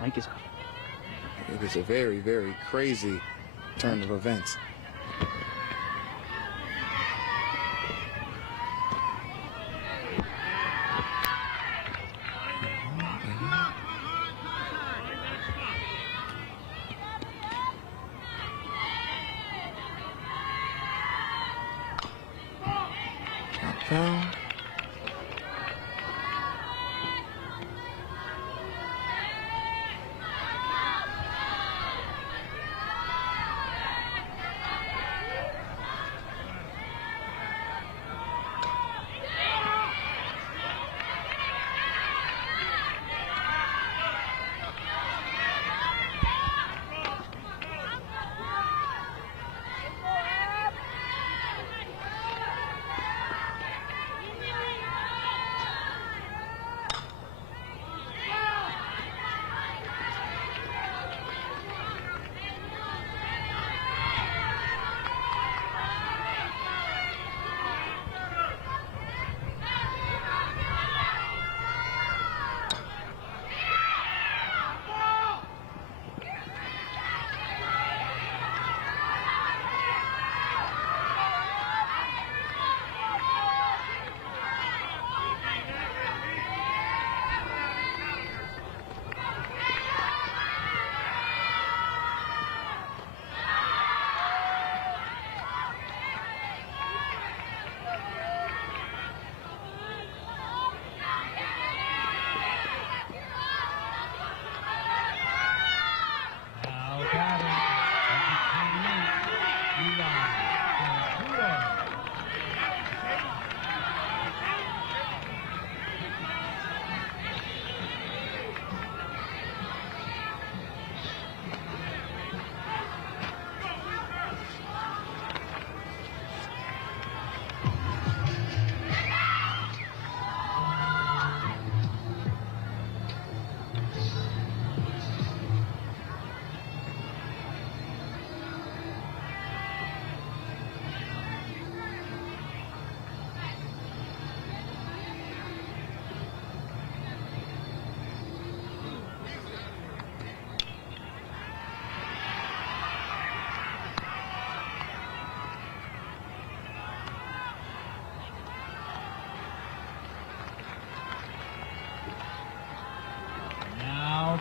Mike is. It was a very, very crazy turn of events. Foul.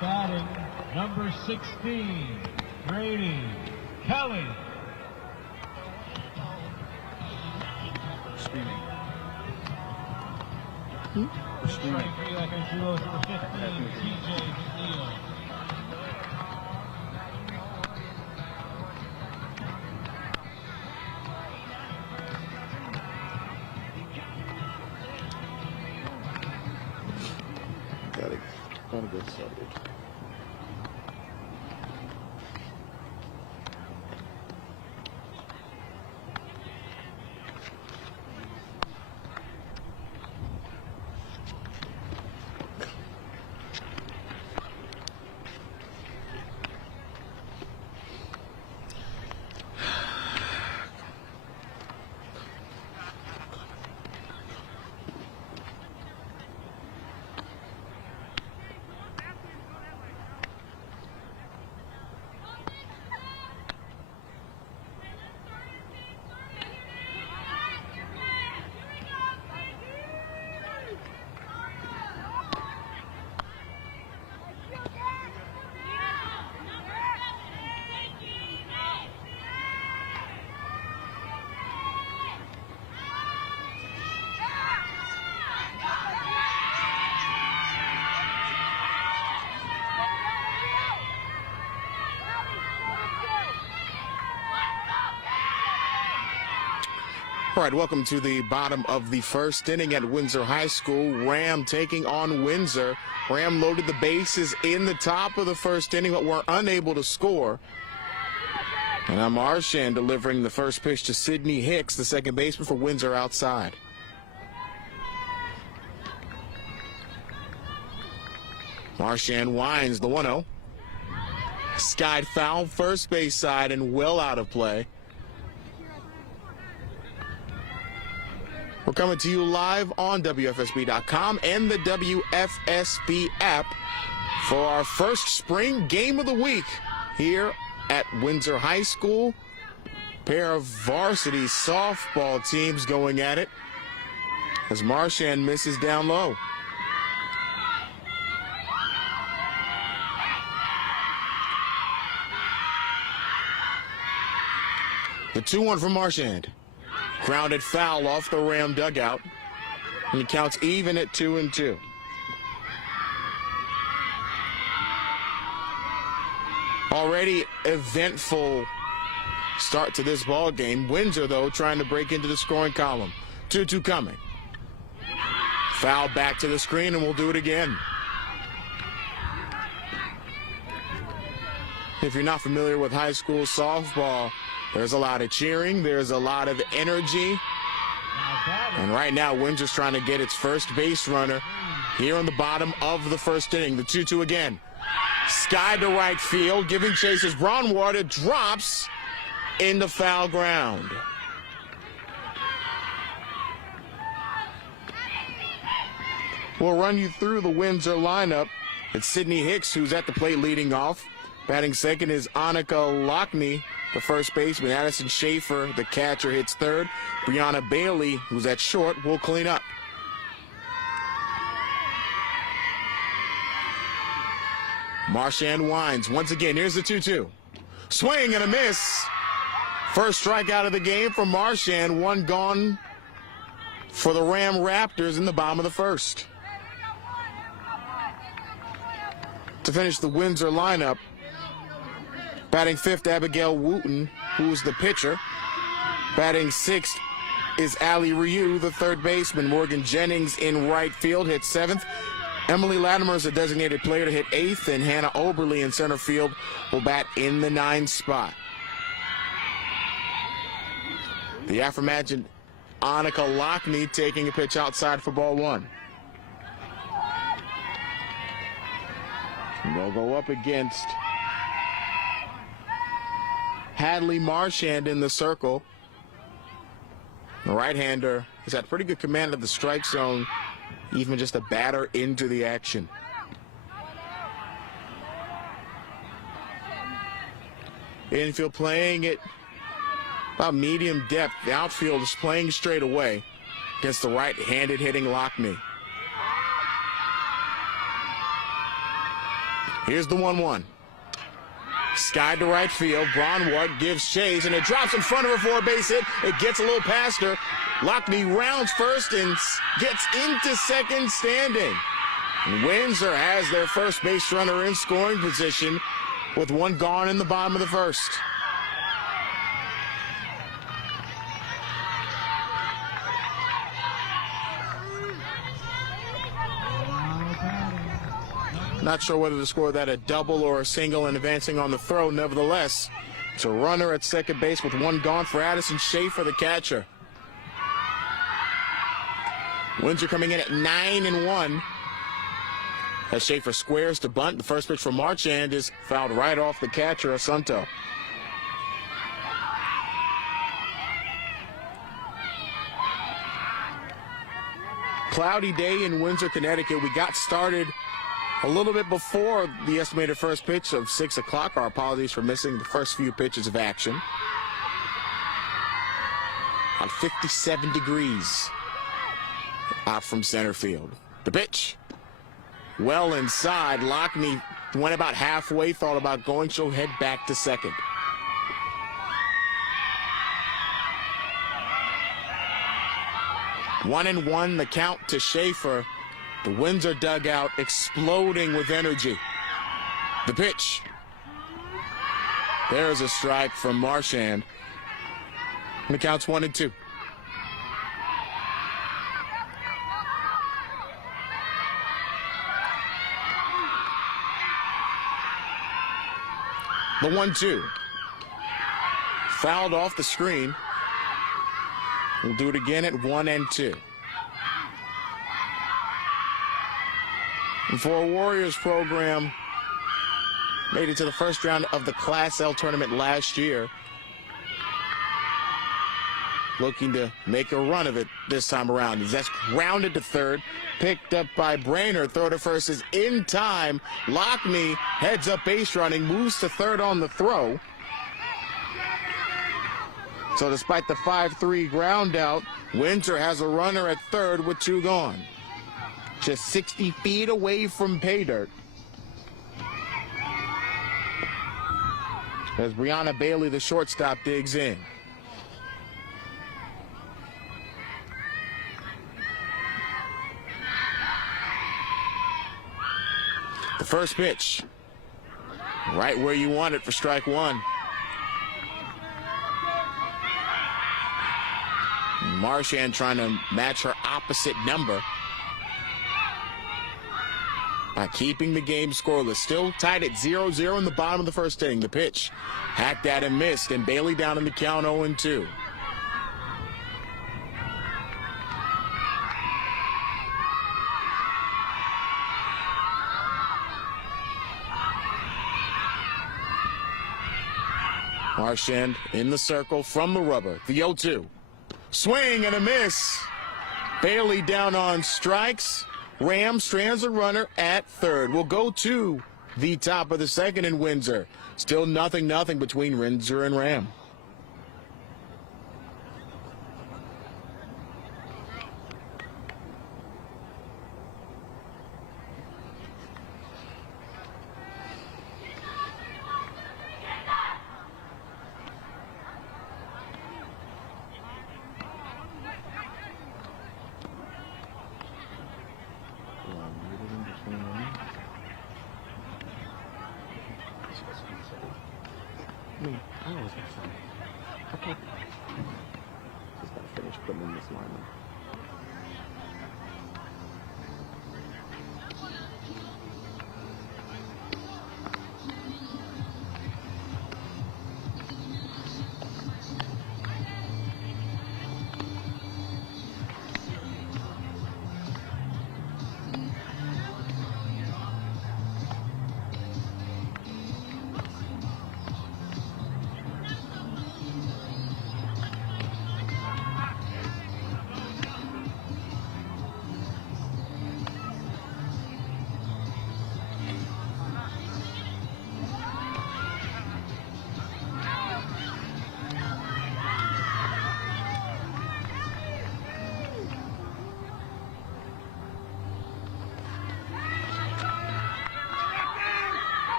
Batting, number 16, Grady Kelly. Screaming. Strike three, like a zero, number 15, TJ Steele. Gotta get started. All right, welcome to the bottom of the first inning at Windsor High School. RHAM taking on Windsor. RHAM loaded the bases in the top of the first inning, but were unable to score. And now Marchand delivering the first pitch to Sidney Hicks, the second baseman for Windsor, outside. Marchand winds the 1-0. Skied foul, first base side, and well out of play. We're coming to you live on WFSB.com and the WFSB app. for our first spring game of the week here at Windsor High School. Pair of varsity softball teams going at it as Marchand misses down low. The 2-1 from Marchand. Grounded foul off the Ram dugout. And it counts even at 2-2. Already eventful start to this ball game. Windsor, though, trying to break into the scoring column. 2-2 coming. Foul back to the screen, and we'll do it again. If you're not familiar with high school softball, there's a lot of cheering, there's a lot of energy. And right now, Windsor's trying to get its first base runner here on the bottom of the first inning. The 2-2 again. Sky to right field, giving chase as Braunwater drops in the foul ground. We'll run you through the Windsor lineup. It's Sydney Hicks who's at the plate leading off. Batting second is Annika Lockney, the first baseman. Addison Schaefer, the catcher, hits third. Brianna Bailey, who's at short, will clean up. Marchand winds. Once again, here's the 2-2. Swing and a miss. First strikeout of the game for Marchand. One gone for the Ram Raptors in the bottom of the first. To finish the Windsor lineup, batting fifth, Abigail Wooten, who's the pitcher. Batting sixth is Allie Ryu, the third baseman. Morgan Jennings in right field hits seventh. Emily Latimer is a designated player to hit eighth, and Hannah Oberly in center field will bat in the 9th spot. The aforementioned Annika Lockney taking a pitch outside for ball one. And they'll go up against Hadley Marchand in the circle. The right-hander has had pretty good command of the strike zone, even just a batter into the action. Infield playing it about medium depth. The outfield is playing straight away against the right-handed hitting Lockney. Here's the 1-1. Sky to right field. Braunwart gives chase, and it drops in front of her for a base hit. It gets a little past her. Lockney rounds first and gets into second standing. And Windsor has their first base runner in scoring position with one gone in the bottom of the first. Not sure whether to score that a double or a single and advancing on the throw. Nevertheless, it's a runner at second base with one gone for Addison Schaefer, the catcher. Windsor coming in at 9-1. As Schaefer squares to bunt, the first pitch from Marchand is fouled right off the catcher, Asunto. Cloudy day in Windsor, Connecticut. We got started a little bit before the estimated first pitch of 6 o'clock. Our apologies for missing the first few pitches of action. On 57 degrees out from center field. The pitch. Well inside. Lockney went about halfway, thought about going. She'll head back to second. One and one, the count to Schaefer. The Windsor dugout exploding with energy. The pitch. There's a strike from Marchand. And the count's 1-2. The 1-2. Fouled off the screen. We'll do it again at 1-2. And for a Warriors program, made it to the first round of the Class L tournament last year. looking to make a run of it this time around. That's grounded to third, picked up by Brainerd. Throw to first is in time. Lockney heads up base running, moves to third on the throw. So despite the 5-3 ground out, Windsor has a runner at third with 2 gone. Just 60 feet away from pay dirt. As Brianna Bailey, the shortstop, digs in. The first pitch, right where you want it for strike one. Marchand trying to match her opposite number by keeping the game scoreless. Still tied at 0-0 in the bottom of the first inning. The pitch hacked at and missed, and Bailey down in the count 0-2. Marchand in the circle from the rubber. The 0-2. Swing and a miss. Bailey down on strikes. RHAM strands a runner at third. We'll go to the top of the second in Windsor. Still 0-0 between Windsor and RHAM. I always got some. Okay. Just gotta finish putting in this lineup.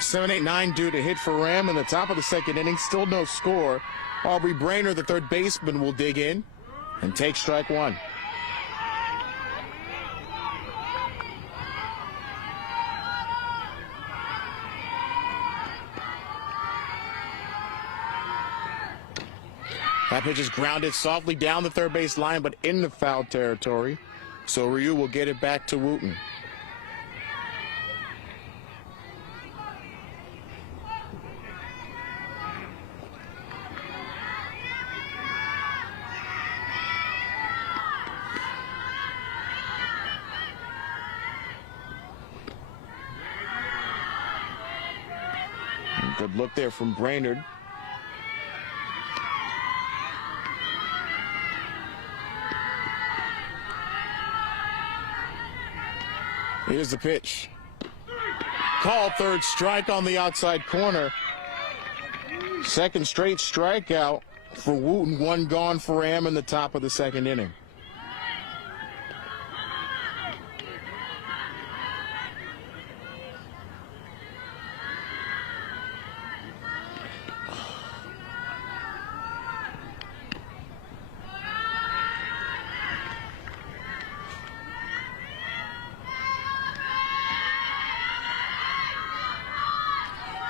Seven, 8, 9 due to hit for RHAM in the top of the second inning. Still no score. Aubrey Brainerd, the third baseman, will dig in and take strike one. That pitch is grounded softly down the third base line, but in the foul territory. So Ryu will get it back to Wooten. Good look there from Brainerd. Here's the pitch. Called third strike on the outside corner. Second straight strikeout for Wooten. 1 gone for RHAM in the top of the second inning.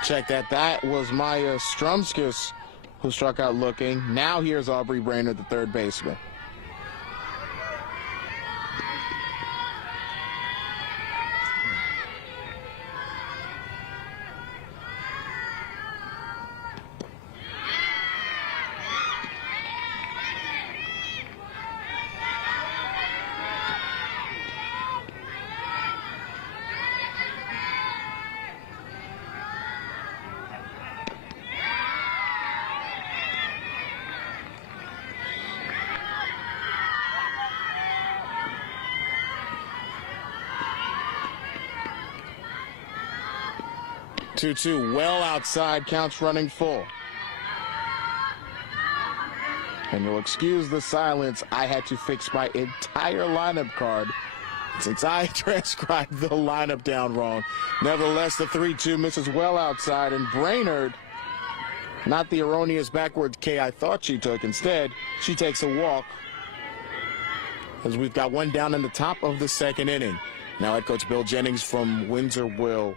Check that. That was Maya Strumskis who struck out looking. Now here's Aubrey Brainerd, the third baseman. 2-2, well outside, counts running full. And you'll excuse the silence, I had to fix my entire lineup card since I transcribed the lineup down wrong. Nevertheless, the 3-2 misses well outside, and Brainerd, not the erroneous backwards K I thought she took. Instead, she takes a walk as we've got one down in the top of the second inning. Now head coach Bill Jennings from Windsor will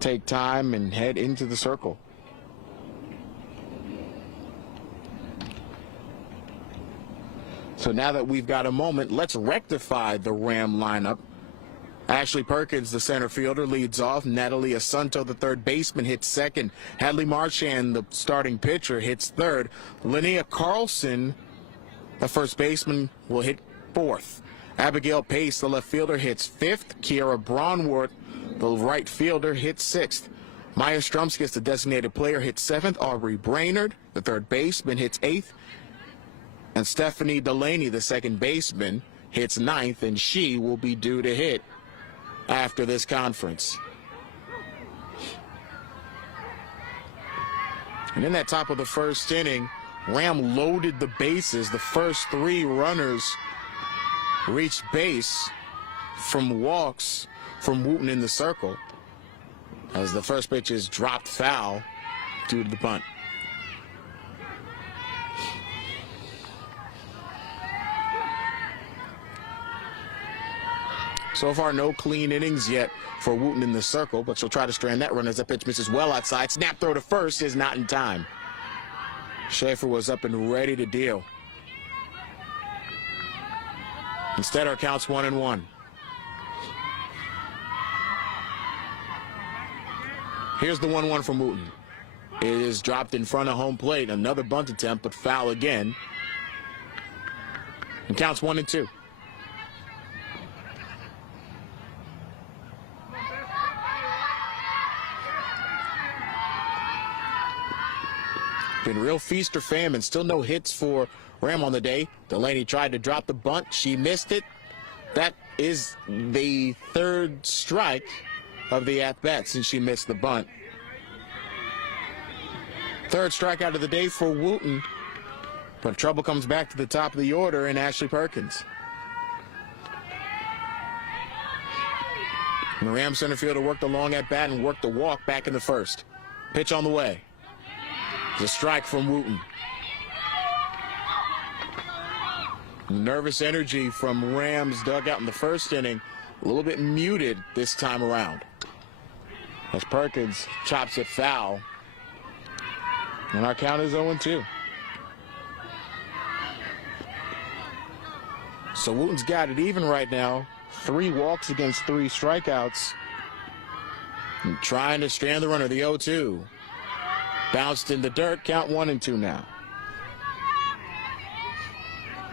take time and head into the circle. So now that we've got a moment, let's rectify the Ram lineup. Ashley Perkins, the center fielder, leads off. Natalie Asunto, the third baseman, hits second. Hadley Marchand, the starting pitcher, hits third. Linnea Carlson, the first baseman, will hit fourth. Abigail Pace, the left fielder, hits fifth. Kiara Braunworth, the right fielder, hits sixth. Maya Strumskis, the designated player, hits seventh. Aubrey Brainerd, the third baseman, hits eighth. And Stephanie Delaney, the second baseman, hits ninth, and she will be due to hit after this conference. And in that top of the first inning, Ram loaded the bases. The first three runners reached base from walks from Wooten in the circle as the first pitch is dropped foul due to the bunt. So far, no clean innings yet for Wooten in the circle, but she'll try to strand that run as the pitch misses well outside. Snap throw to first is not in time. Schaefer was up and ready to deal. Instead, our count's 1-1. Here's the 1-1 from Wooten. It is dropped in front of home plate. Another bunt attempt, but foul again. And counts 1-2. Been real feast or famine. Still no hits for Ram on the day. Delaney tried to drop the bunt. She missed it. That is the third strike of the at-bat since she missed the bunt. Third strikeout of the day for Wooten. But trouble comes back to the top of the order in Ashley Perkins. And the Ram center fielder worked a long at-bat and worked the walk back in the first. Pitch on the way. It's a strike from Wooten. Nervous energy from Rams dugout in the first inning. A little bit muted this time around. As Perkins chops it foul. And our count is 0-2. So Wooten's got it even right now. 3 walks against 3 strikeouts. And trying to strand the runner, the 0-2. Bounced in the dirt, count 1-2 now.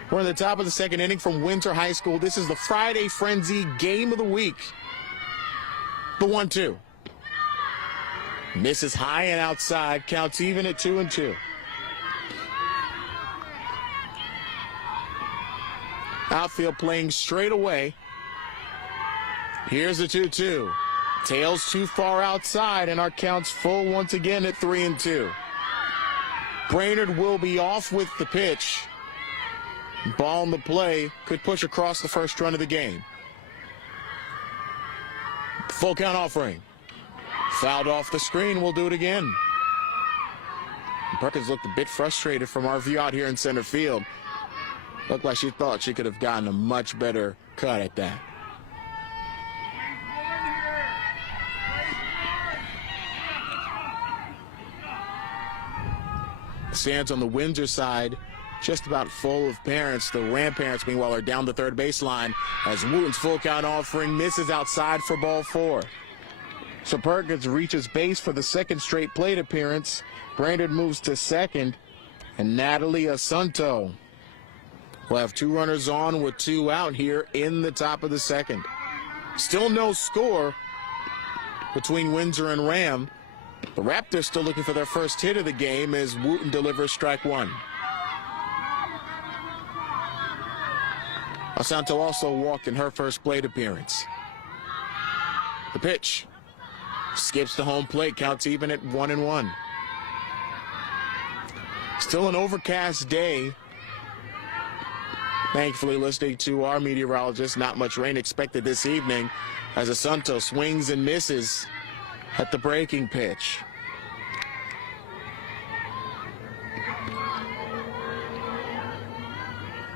We're in the top of the second inning from Windsor High School. This is the Friday Frenzy game of the week. The 1-2. Misses high and outside, counts even at 2-2. Outfield playing straight away. Here's the 2-2. Tails too far outside, and our count's full once again at 3-2. Brainerd will be off with the pitch. Ball in the play could push across the first run of the game. Full count offering. Fouled off the screen. We'll do it again. Perkins looked a bit frustrated from our view out here in center field. Looked like she thought she could have gotten a much better cut at that. Stands on the Windsor side, just about full of parents. The Ram parents, meanwhile, are down the third baseline as Wooten's full count offering misses outside for ball 4. So Perkins reaches base for the second straight plate appearance. Brainerd moves to second, and Natalie Asunto will have 2 runners on with 2 out here in the top of the second. Still no score between Windsor and Ram. The Raptors still looking for their first hit of the game as Wooten delivers strike 1. Asanto also walked in her first plate appearance. The pitch. Skips to home plate. Counts even at 1-1. Still an overcast day. Thankfully, listening to our meteorologist, not much rain expected this evening as Asunto swings and misses at the breaking pitch.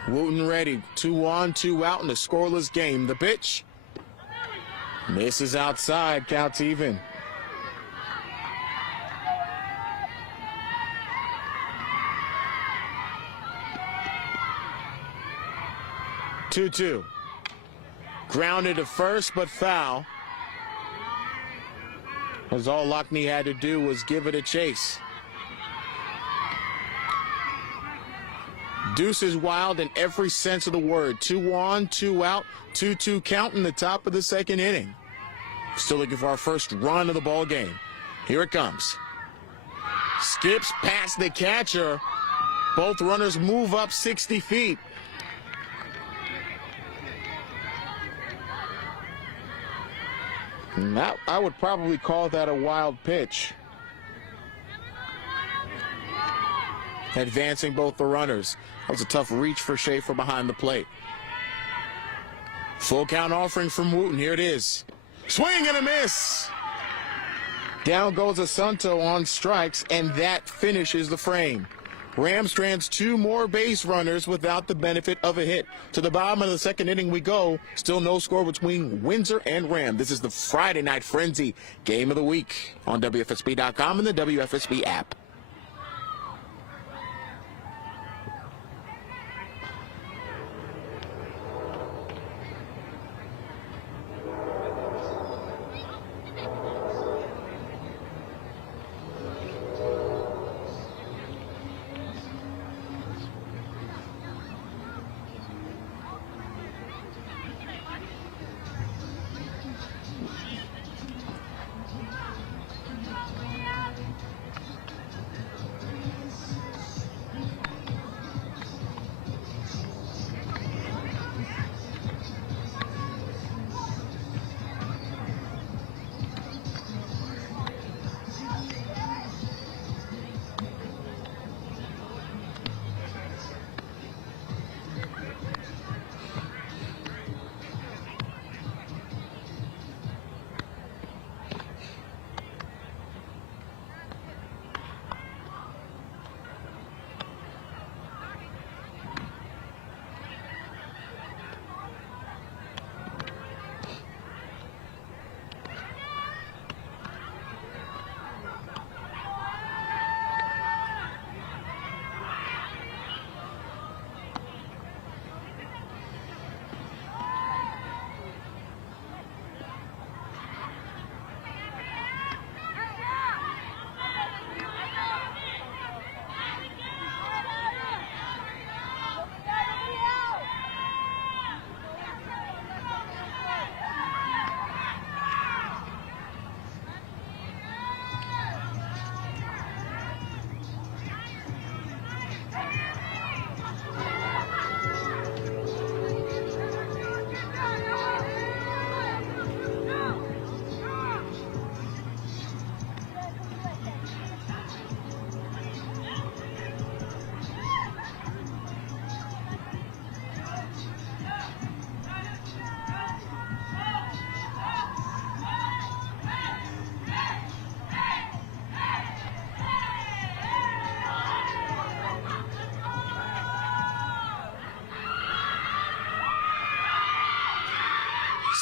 Wooten ready. 2 on, 2 out in a scoreless game. The pitch misses outside. Counts even. Two. Grounded to first, but foul. As all Lockney had to do was give it a chase. Deuce is wild in every sense of the word. 2 on, 2 out, 2-2 count in the top of the second inning. Still looking for our first run of the ball game. Here it comes. Skips past the catcher. Both runners move up 60 feet. Now, I would probably call that a wild pitch. Advancing both the runners. That was a tough reach for Schaefer behind the plate. Full count offering from Wooten. Here it is. Swing and a miss. Down goes Asunto on strikes, and that finishes the frame. Ram strands 2 more base runners without the benefit of a hit. To the bottom of the second inning we go. Still no score between Windsor and Ram. This is the Friday Night Frenzy Game of the Week on WFSB.com and the WFSB app.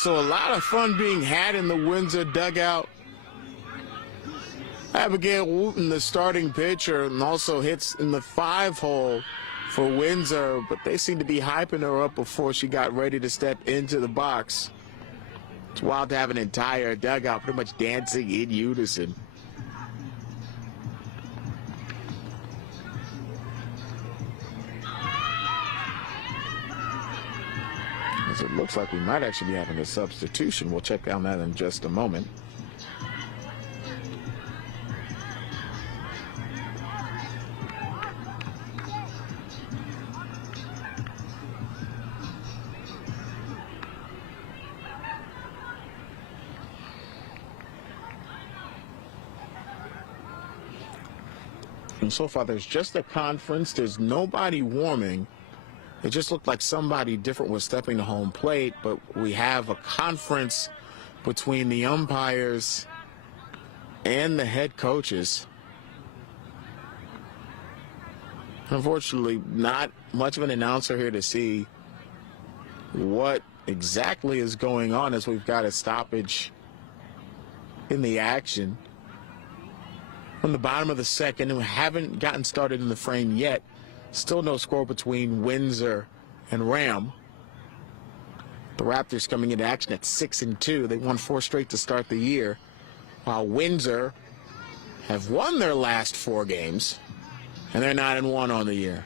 So a lot of fun being had in the Windsor dugout. Abigail Wooten, the starting pitcher, and also hits in the 5-hole for Windsor, but they seem to be hyping her up before she got ready to step into the box. It's wild to have an entire dugout pretty much dancing in unison. As it looks like we might actually be having a substitution. We'll check on that in just a moment. And so far, there's just a conference. There's nobody warming. It just looked like somebody different was stepping to home plate, but we have a conference between the umpires and the head coaches. Unfortunately, not much of an announcer here to see what exactly is going on, as we've got a stoppage in the action. From the bottom of the second, and we haven't gotten started in the frame yet. Still no score between Windsor and RHAM. The Raptors coming into action at 6-2. They won 4 straight to start the year, while Windsor have won their last 4 games, and they're 9-1 on the year.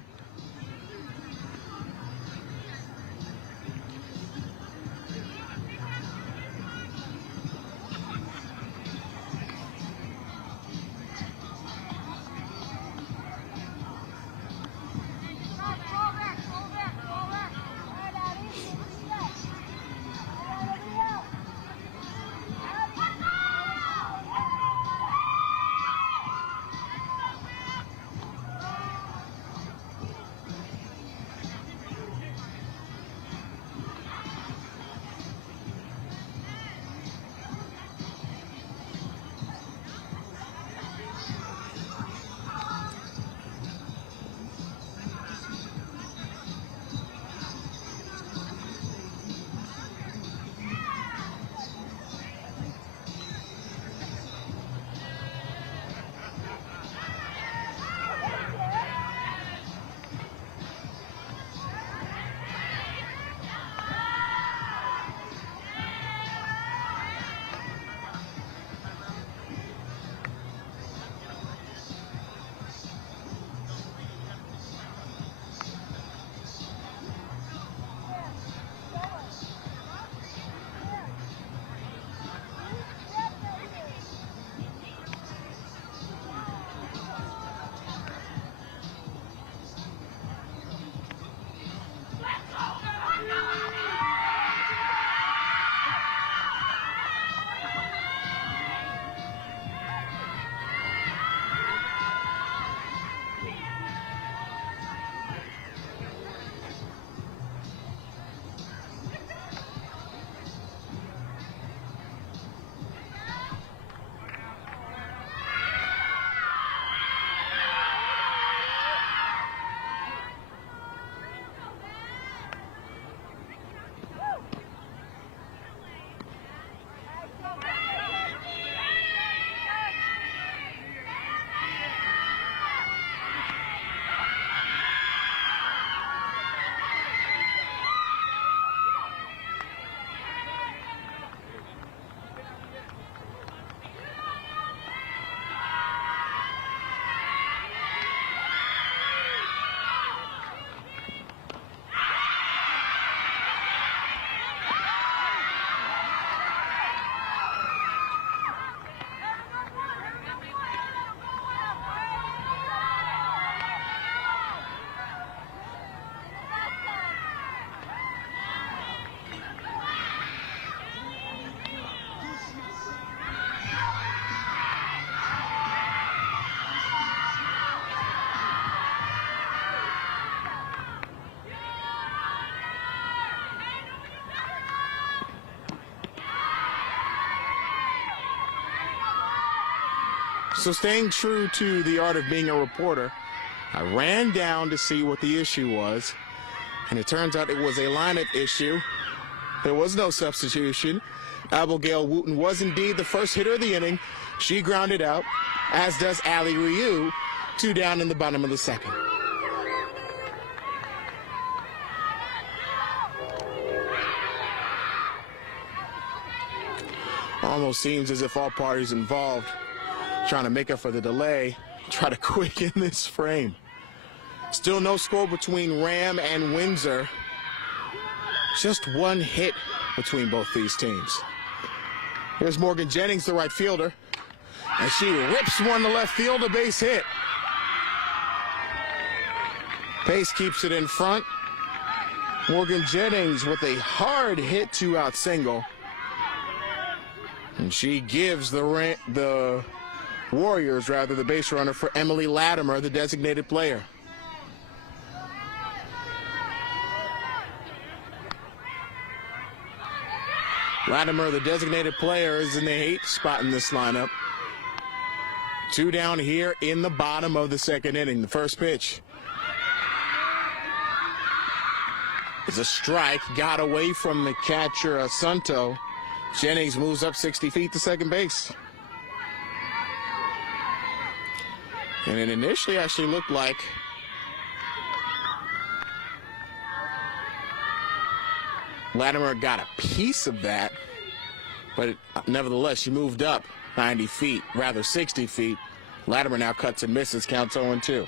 So staying true to the art of being a reporter, I ran down to see what the issue was, and it turns out it was a lineup issue. There was no substitution. Abigail Wooten was indeed the first hitter of the inning. She grounded out, as does Ali Ryu, 2 down in the bottom of the second. Almost seems as if all parties involved trying to make up for the delay, try to quicken this frame. Still no score between RHAM and Windsor. Just 1 hit between both these teams. Here's Morgan Jennings, the right fielder, and she rips one to left field, a base hit. Pace keeps it in front. Morgan Jennings with a hard hit 2-out single. And she gives the Warriors, rather, the base runner for Emily Latimer, the designated player. Latimer, the designated player, is in the 8th spot in this lineup. 2 down here in the bottom of the 2nd inning. The first pitch is a strike, got away from the catcher, Asunto. Jennings moves up 60 feet to second base. And it initially actually looked like Latimer got a piece of that, but nevertheless, she moved up 90 feet, rather 60 feet. Latimer now cuts and misses, counts 0-2.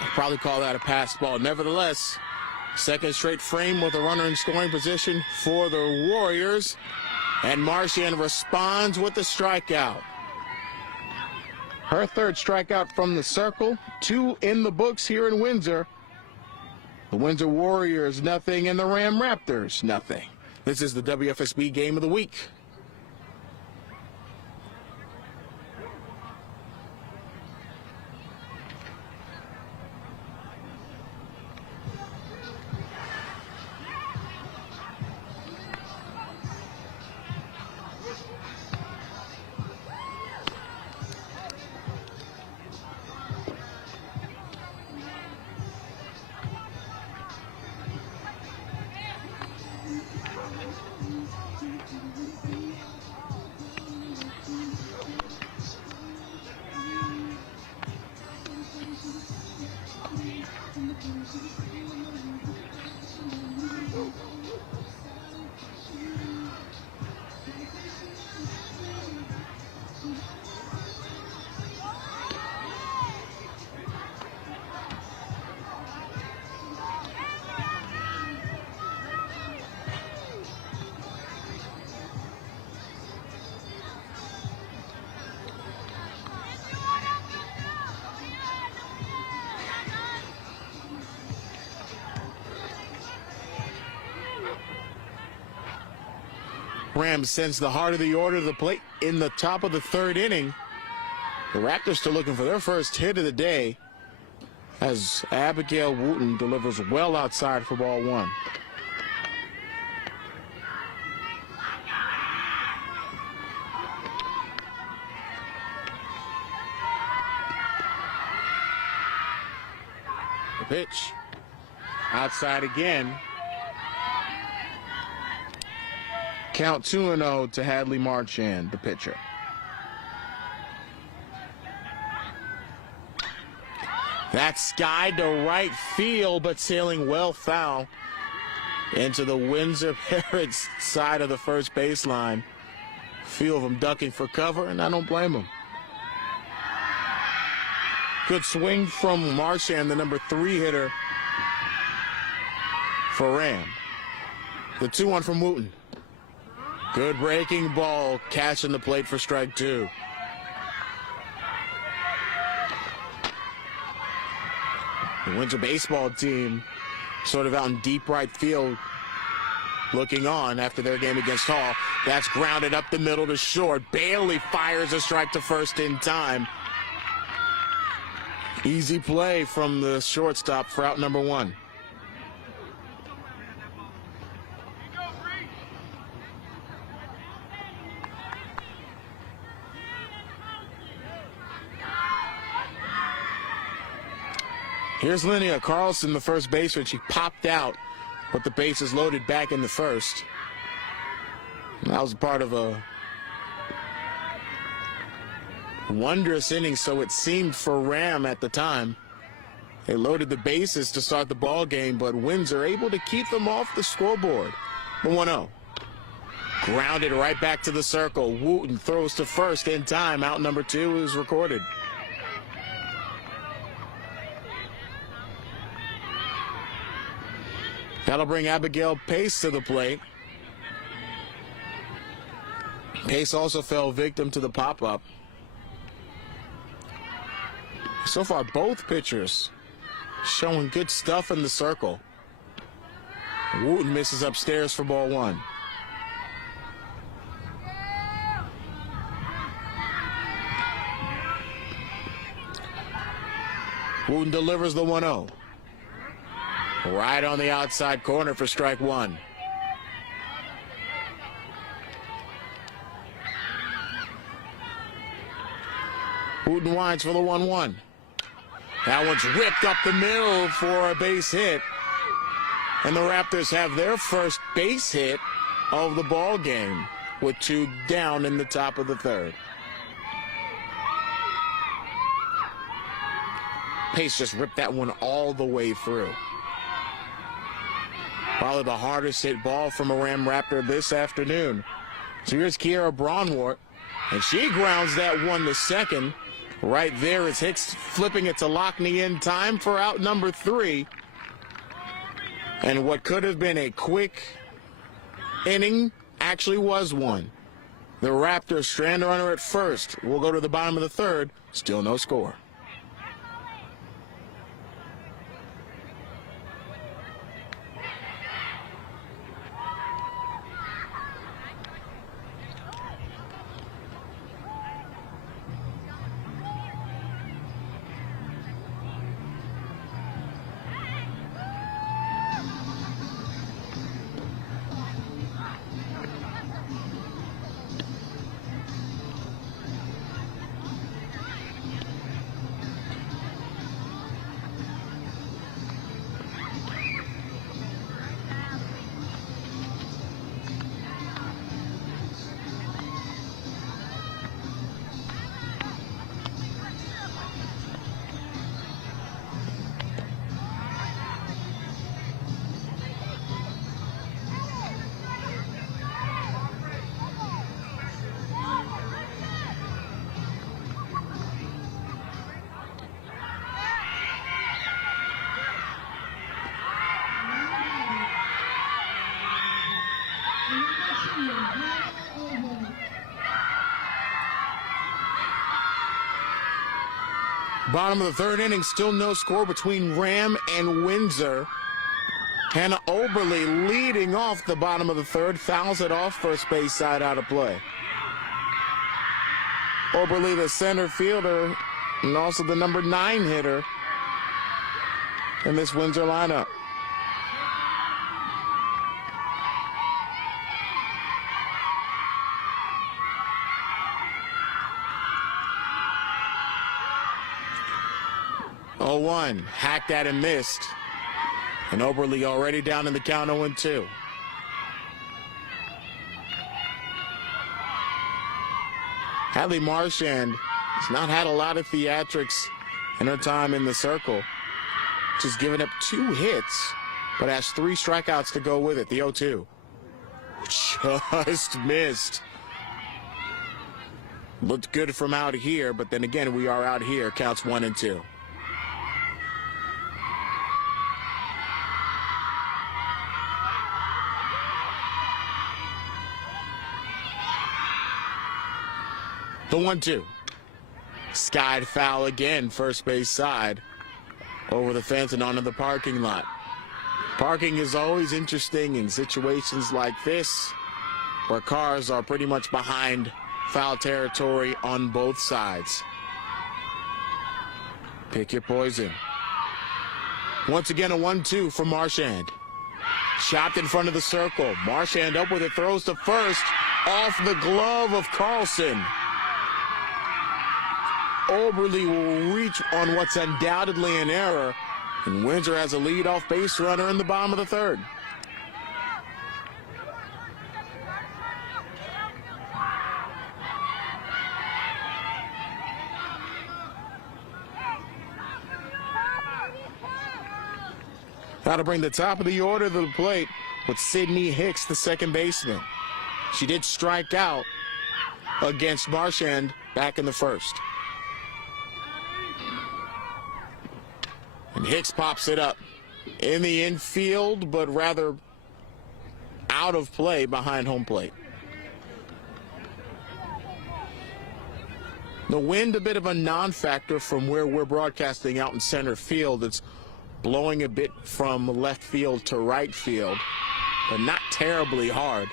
I'll probably call that a pass ball. Nevertheless, second straight frame with a runner in scoring position for the Warriors. And Marchand responds with the strikeout. Her 3rd strikeout from the circle. 2 in the books here in Windsor. The Windsor Warriors, nothing, and the RHAM Raptors, nothing. This is the WFSB Game of the Week. RHAM sends the heart of the order to the plate in the top of the 3rd inning. The Raptors still looking for their first hit of the day as Abigail Wooten delivers well outside for ball 1. The pitch outside again. Count 2-0 to Hadley Marchand, the pitcher. That skied to right field, but sailing well foul into the Windsor Pirates side of the first baseline. Few of them ducking for cover, and I don't blame them. Good swing from Marchand, the number 3 hitter for RHAM. The 2-1 from Wooten. Good breaking ball, catching the plate for strike 2. The Windsor baseball team sort of out in deep right field looking on after their game against Hall. That's grounded up the middle to short. Bailey fires a strike to first in time. Easy play from the shortstop for out number 1. Here's Linnea Carlson, the first baseman. She popped out with the bases loaded back in the first. And that was part of a wondrous inning, so it seemed for RHAM at the time. They loaded the bases to start the ball game, but Windsor able to keep them off the scoreboard. The 1-0. Grounded right back to the circle. Wooten throws to first in time. Out number 2 is recorded. That'll bring Abigail Pace to the plate. Pace also fell victim to the pop-up. So far, both pitchers showing good stuff in the circle. Wooten misses upstairs for ball 1. Wooten delivers the 1-0. Right on the outside corner for strike one. Wooten winds for the 1-1. That one's ripped up the middle for a base hit. And the Raptors have their first base hit of the ball game with 2 down in the top of the third. Pace just ripped that one all the way through. Probably the hardest hit ball from a Ram Raptor this afternoon. So here's Kiera Braunwart, and she grounds that one to second. Right there is Hicks flipping it to Lockney in time for out number 3. And what could have been a quick inning actually was one. The Raptors strand a runner at first. We'll go to the bottom of the third. Still no score. Bottom of the third inning, still no score between Ram and Windsor. Hannah Oberle leading off the bottom of the third, fouls it off first base side out of play. Oberle, the center fielder, and also the number 9 hitter in this Windsor lineup. Oh, 1, hacked at and missed. And Oberle already down in the count 0-2. Hadley Marchand has not had a lot of theatrics in her time in the circle. She's given up 2 hits, but has 3 strikeouts to go with it. The 0-2. Just missed. Looked good from out here, but then again, we are out here. Counts 1-2. The 1-2. Skied foul again, first base side. Over the fence and onto the parking lot. Parking is always interesting in situations like this, where cars are pretty much behind foul territory on both sides. Pick your poison. Once again, a 1-2 for Marchand. Chopped in front of the circle. Marchand up with it, throws to first. Off the glove of Carlson. Oberle will reach on what's undoubtedly an error, and Windsor has a leadoff base runner in the bottom of the third. Now to bring the top of the order to the plate with Sydney Hicks, the second baseman. She did strike out against Marchand back in the first. And Hicks pops it up in the infield, but rather out of play behind home plate. The wind, a bit of a non-factor from where we're broadcasting out in center field. It's blowing a bit from left field to right field, but not terribly hard.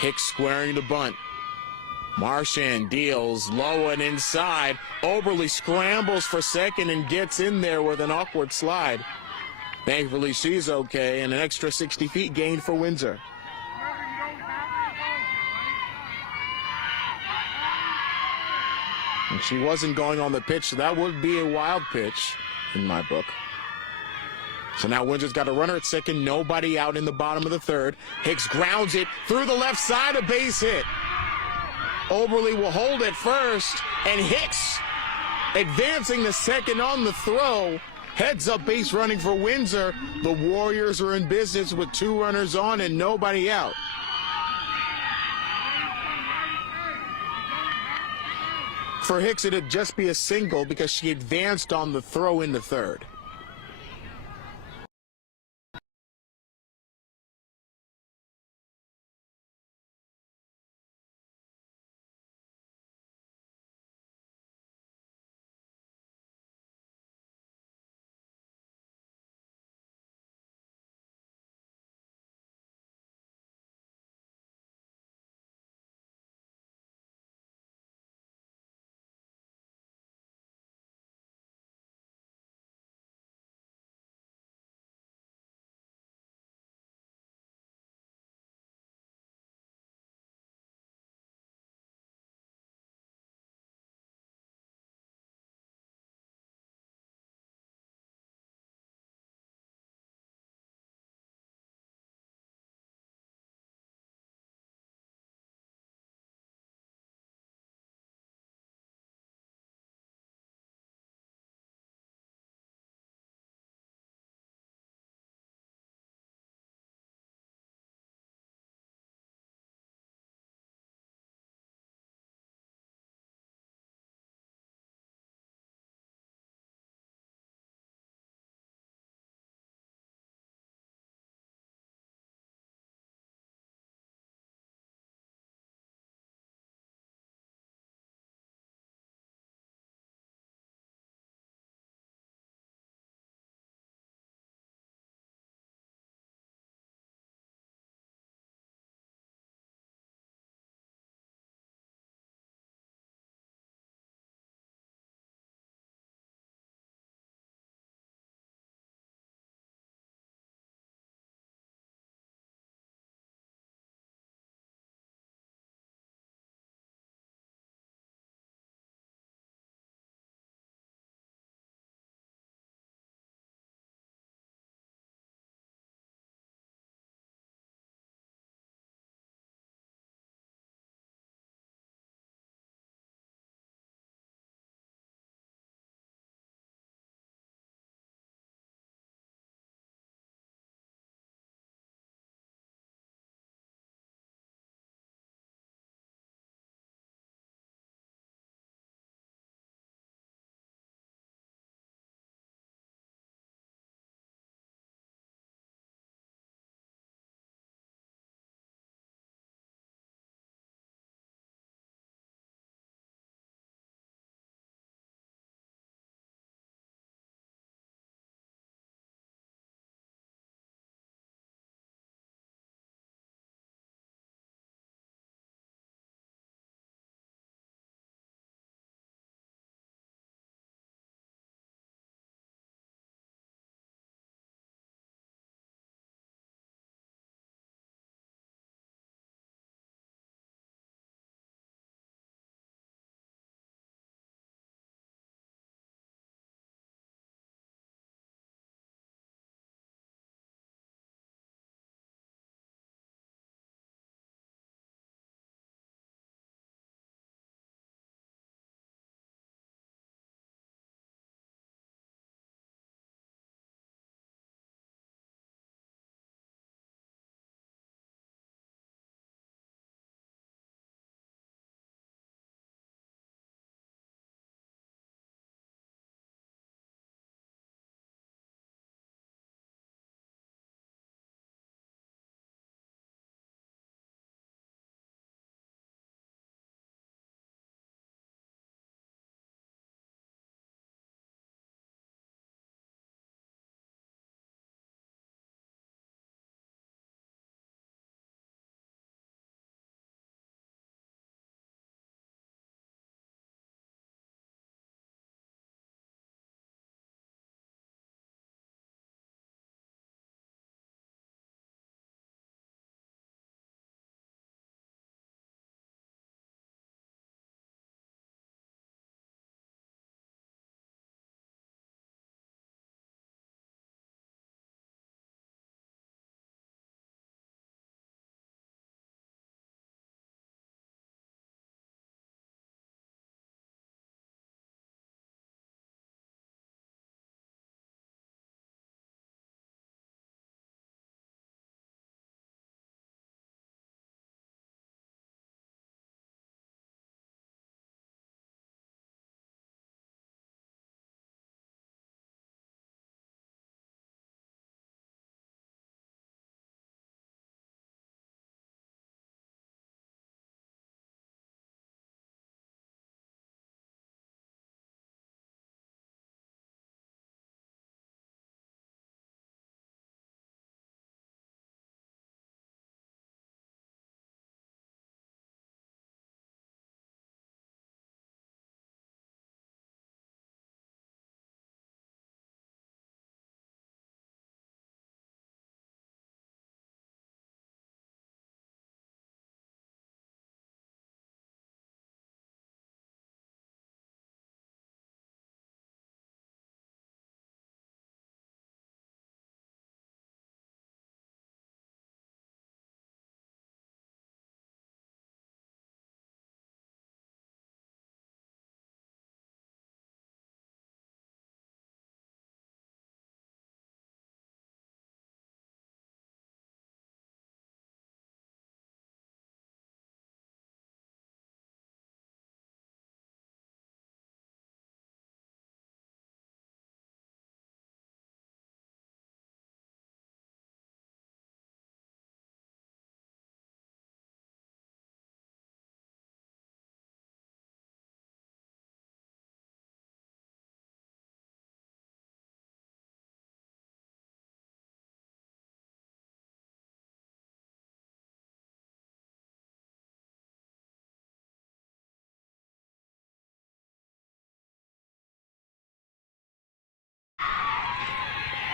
Hicks squaring the bunt. Marchand deals low and inside. Oberle scrambles for second and gets in there with an awkward slide. Thankfully, she's okay, and an extra 60 feet gained for Windsor. And she wasn't going on the pitch, so that would be a wild pitch in my book. So now Windsor's got a runner at second, nobody out in the bottom of the third. Hicks grounds it through the left side, a base hit. Oberle will hold it first, and Hicks advancing to second on the throw. Heads up base running for Windsor. The Warriors are in business with 2 runners on and nobody out. For Hicks, it'd just be a single because she advanced on the throw in the third.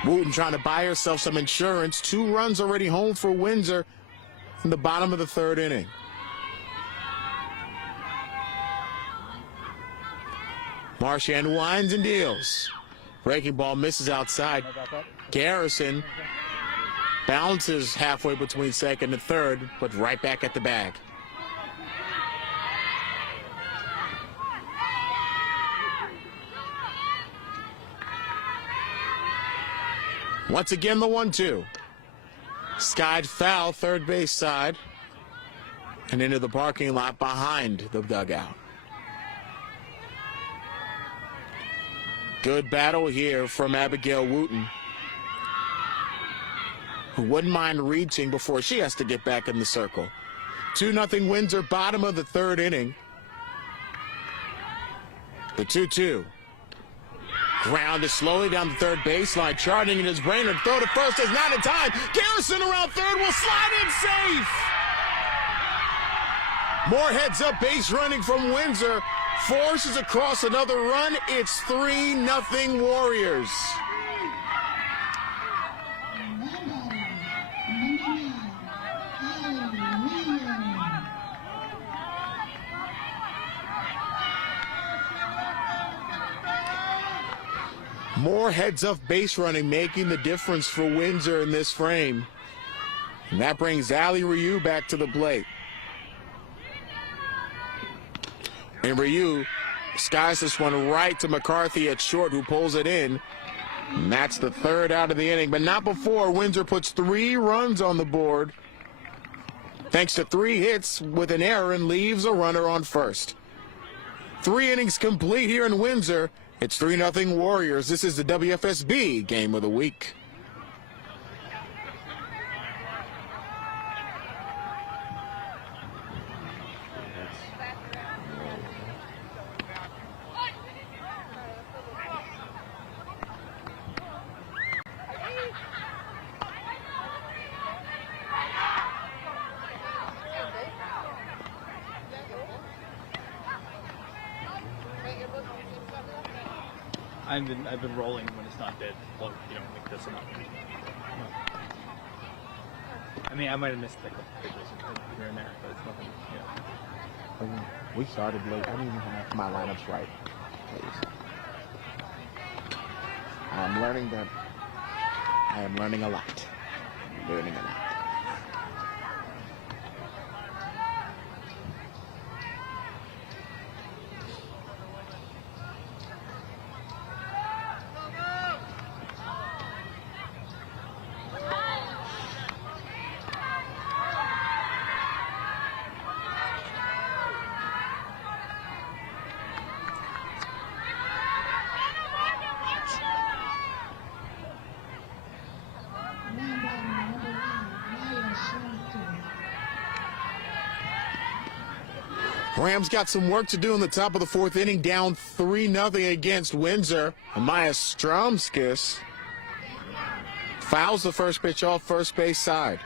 Wooten trying to buy herself some insurance. 2 runs already home for Windsor in the bottom of the 3rd inning. Marchand winds and deals. Breaking ball misses outside. Garrison bounces halfway between 2nd and 3rd, but right back at the bag. Once again, the 1-2. Skied foul, 3rd base side, and into the parking lot behind the dugout. Good battle here from Abigail Wooten, who wouldn't mind reaching before she has to get back in the circle. 2-0 Windsor, bottom of the 3rd inning. The 2-2. Ground is slowly down the 3rd baseline. Charging in his brainer. Throw to first is not in time. Garrison around 3rd will slide in safe. More heads-up base running from Windsor. Forces across another run. It's 3-0 Warriors. More heads-up base running making the difference for Windsor in this frame. And that brings Ali Ryu back to the plate. And Ryu skies this one right to McCarthy at short, who pulls it in. And that's the 3rd out of the inning, but not before Windsor puts 3 runs on the board, thanks to 3 hits with an error, and leaves a runner on first. 3 innings complete here in Windsor. It's 3-0 Warriors. This is the WFSB Game of the Week. I've been rolling when it's not dead. Well, you don't make this enough. I mean, I might have missed a couple pitches here and there, but it's nothing. Yeah. We started late. I didn't even have my lineups right. I'm learning that. I am learning a lot. I'm learning a lot. Rams got some work to do in the top of the 4th inning, down 3-0 against Windsor. Amaya Stromskis fouls the first pitch off first base side.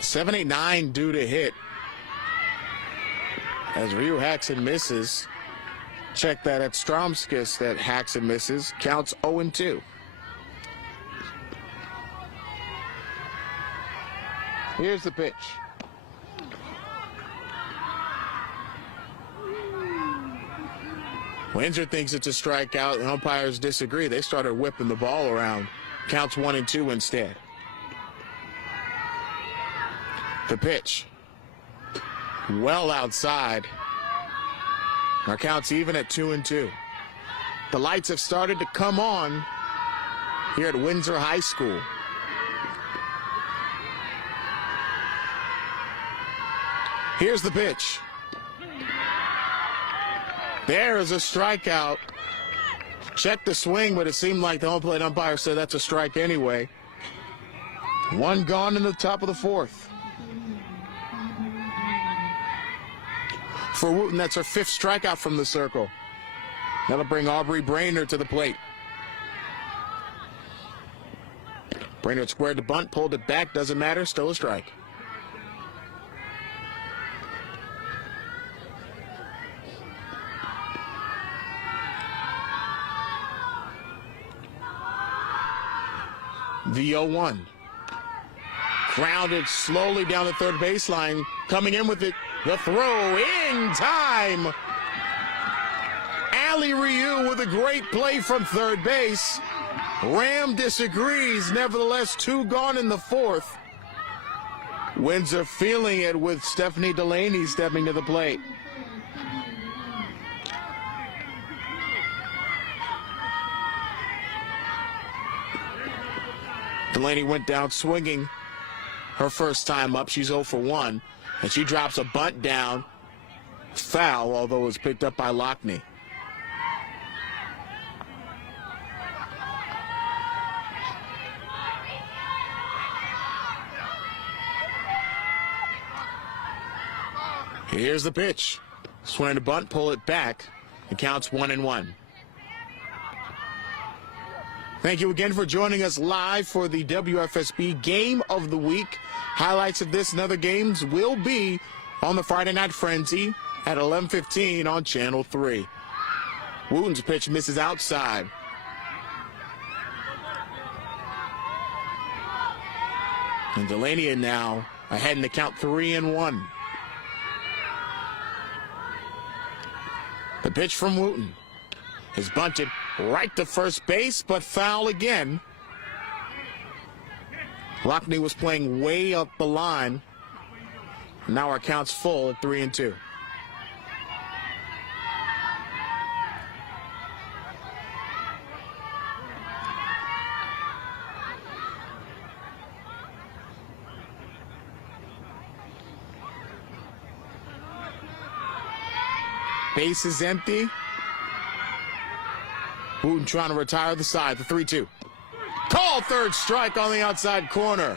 .789 due to hit as Ryu hacks and misses. Check that at Stromskis that hacks and misses. Counts 0-2. Here's the pitch. Windsor thinks it's a strikeout. The umpires disagree. They started whipping the ball around. Counts 1-2 instead. The pitch. Well outside. Our count's even at 2-2. The lights have started to come on here at Windsor High School. Here's the pitch. There is a strikeout. Check the swing, but it seemed like the home plate umpire said that's a strike anyway. 1 gone in the top of the 4th. For Wooten, that's her 5th strikeout from the circle. That'll bring Aubrey Brainerd to the plate. Brainerd squared the bunt, pulled it back, doesn't matter, still a strike. The 0-1. Grounded slowly down the third baseline. Coming in with it. The throw in time. Ali Ryu with a great play from third base. RHAM disagrees. Nevertheless, 2 gone in the fourth. Windsor feeling it with Stephanie Delaney stepping to the plate. Delaney went down swinging her first time up. She's 0 for 1, and she drops a bunt down. Foul, although it was picked up by Lockney. Here's the pitch. Swing to bunt, pull it back. It counts 1-1. Thank you again for joining us live for the WFSB Game of the Week. Highlights of this and other games will be on the Friday Night Frenzy at 11:15 on Channel 3. Wooten's pitch misses outside. And Delaney now ahead in the count 3-1. The pitch from Wooten is bunted right to first base, but foul again. Lockney was playing way up the line. Now our count's full at 3-2. Base is empty. Wooten trying to retire the side, the 3-2. Call third strike on the outside corner.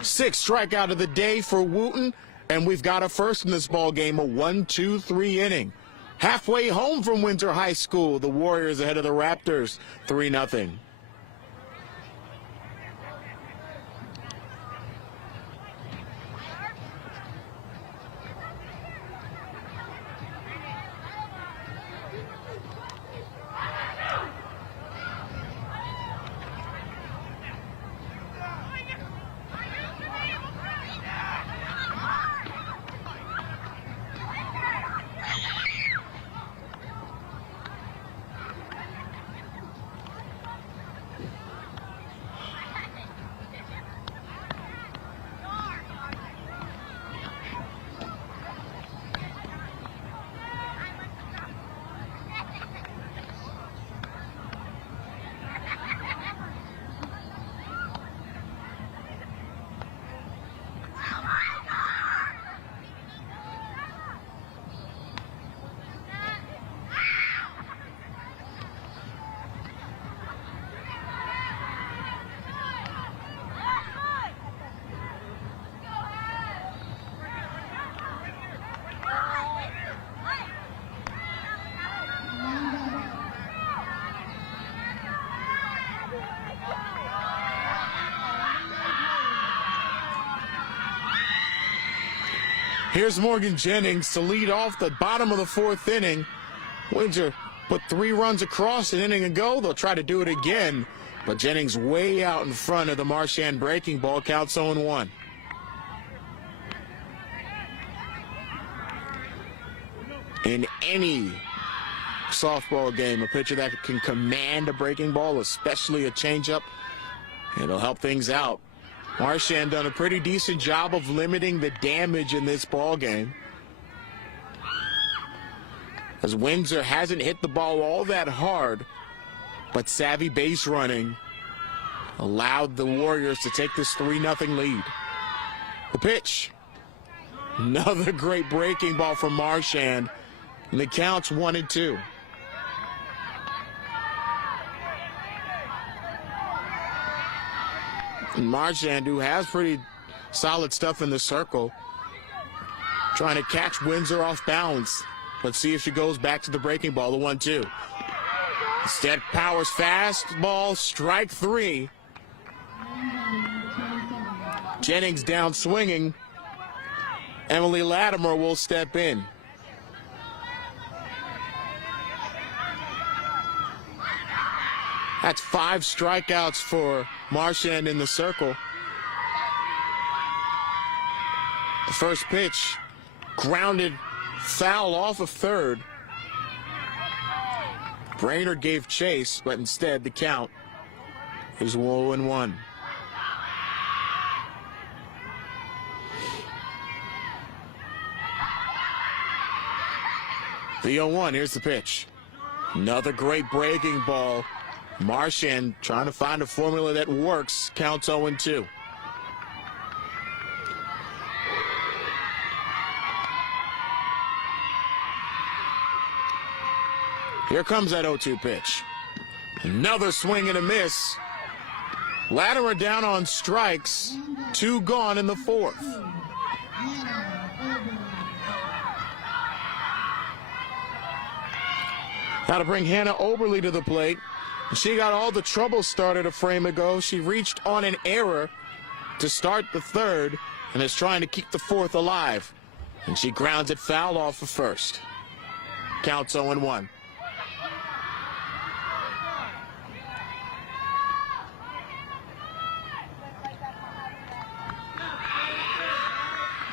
6th strikeout of the day for Wooten, and we've got a first in this ball game, a 1-2-3 inning. Halfway home from Windsor High School, the Warriors ahead of the Raptors, 3-0. Here's Morgan Jennings to lead off the bottom of the 4th inning. Windsor put 3 runs across an inning ago. They'll try to do it again, but Jennings way out in front of the Marchand breaking ball. Counts 0-1. In any softball game, a pitcher that can command a breaking ball, especially a changeup, it'll help things out. Marchand done a pretty decent job of limiting the damage in this ball game, as Windsor hasn't hit the ball all that hard, but savvy base running allowed the Warriors to take this 3-0 lead. The pitch, another great breaking ball from Marchand, and the count's 1-2. Marchand, who has pretty solid stuff in the circle, trying to catch Windsor off balance. Let's see if she goes back to the breaking ball, the 1-2. Instead, powers fastball, strike 3. Jennings down swinging. Emily Latimer will step in. That's 5 strikeouts for Marchand in the circle. The first pitch, grounded foul off of third. Brainerd gave chase, but instead the count is 0-1. The 0-1, here's the pitch. Another great breaking ball. Marchand trying to find a formula that works. Counts 0-2. Here comes that 0-2 pitch. Another swing and a miss. Latimer down on strikes. 2 gone in the 4th. Now to bring Hannah Oberly to the plate. She got all the trouble started a frame ago. She reached on an error to start the 3rd and is trying to keep the 4th alive. And she grounds it foul off of first. Counts 0-1.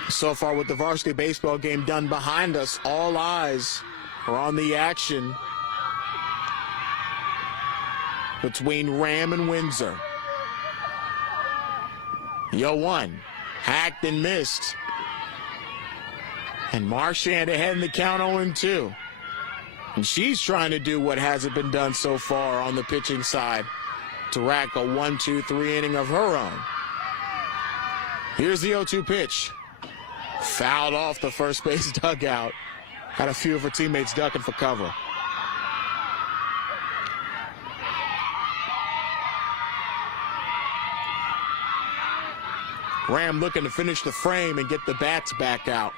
So far with the varsity baseball game done behind us, all eyes are on the action between RHAM and Windsor. The 0-1, hacked and missed. And Marchand ahead in the count 0-2. And she's trying to do what hasn't been done so far on the pitching side to rack a 1-2-3 inning of her own. Here's the 0-2 pitch. Fouled off the first base dugout. Had a few of her teammates ducking for cover. RHAM looking to finish the frame and get the bats back out.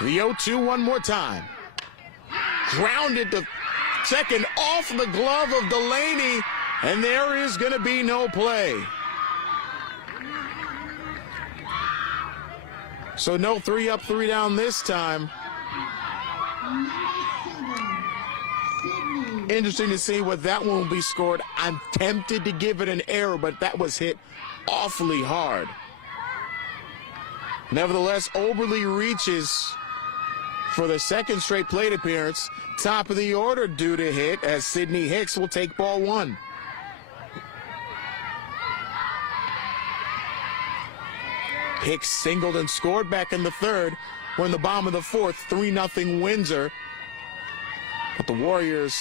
The 0-2 one more time. Grounded to second off the glove of Delaney, and there is going to be no play. So no 3 up, 3 down this time. Interesting to see what that one will be scored. I'm tempted to give it an error, but that was hit awfully hard. Nevertheless, Oberly reaches for the 2nd straight plate appearance. Top of the order due to hit as Sydney Hicks will take ball 1. Hicks singled and scored back in the 3rd. We're in the bottom of the 4th, 3-0 Windsor. But the Warriors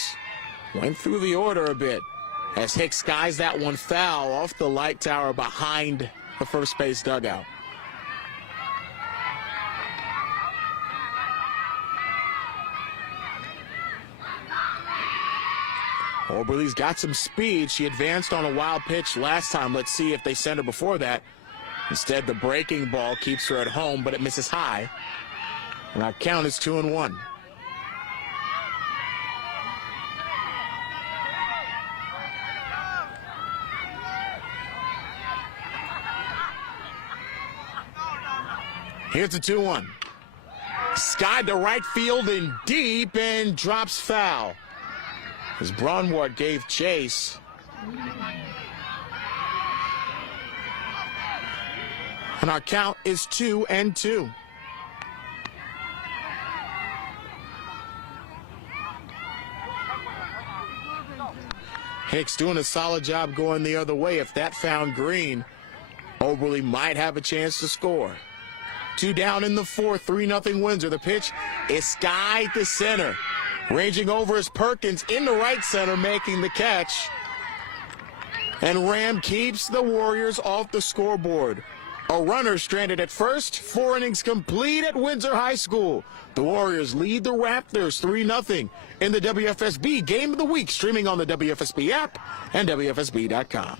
went through the order a bit as Hicks skies that one foul off the light tower behind the first base dugout. Oberly's got some speed. She advanced on a wild pitch last time. Let's see if they send her before that. Instead, the breaking ball keeps her at home, but it misses high. And our count is 2-1. Here's the 2-1. Skied to right field and deep and drops foul. As Braunwart gave chase. And our count is 2-2. Hicks doing a solid job going the other way. If that found green, Oberly might have a chance to score. 2 down in the 4th, 3-0 Windsor. The pitch is skied to center. Ranging over is Perkins in the right center, making the catch. And RHAM keeps the Warriors off the scoreboard. A runner stranded at first, 4 innings complete at Windsor High School. The Warriors lead the Raptors 3-0 in the WFSB Game of the Week, streaming on the WFSB app and WFSB.com.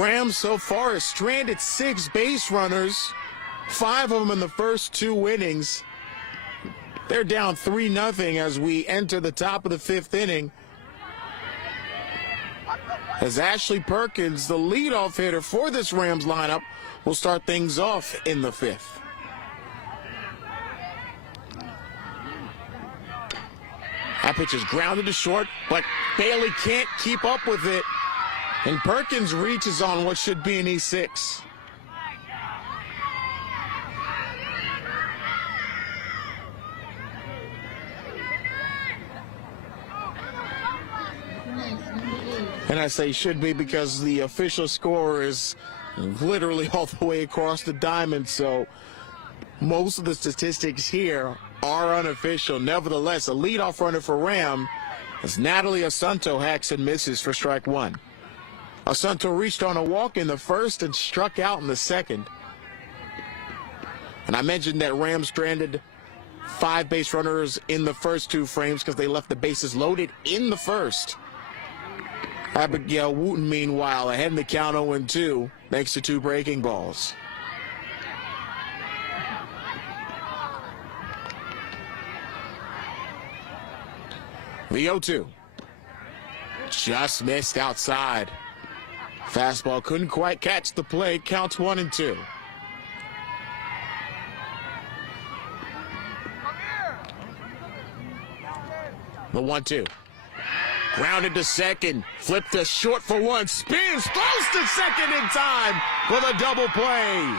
Rams so far has stranded 6 base runners, 5 of them in the first 2 innings. They're down 3-0 as we enter the top of the 5th inning. As Ashley Perkins, the leadoff hitter for this Rams lineup, will start things off in the 5th. That pitch is grounded to short, but Bailey can't keep up with it. And Perkins reaches on what should be an E6. And I say should be because the official score is literally all the way across the diamond, so most of the statistics here are unofficial. Nevertheless, a leadoff runner for Ram as Natalie Asunto hacks and misses for strike 1. Asunto reached on a walk in the first and struck out in the second. And I mentioned that Ram stranded 5 base runners in the first 2 frames because they left the bases loaded in the first. Abigail Wooten, meanwhile, ahead in the count 0-2, thanks to 2 breaking balls. The 0-2. Just missed outside. Fastball couldn't quite catch the plate. Counts 1-2. The 1-2. Grounded to second. Flipped to short for 1. Spins. Throws to second in time for the double play.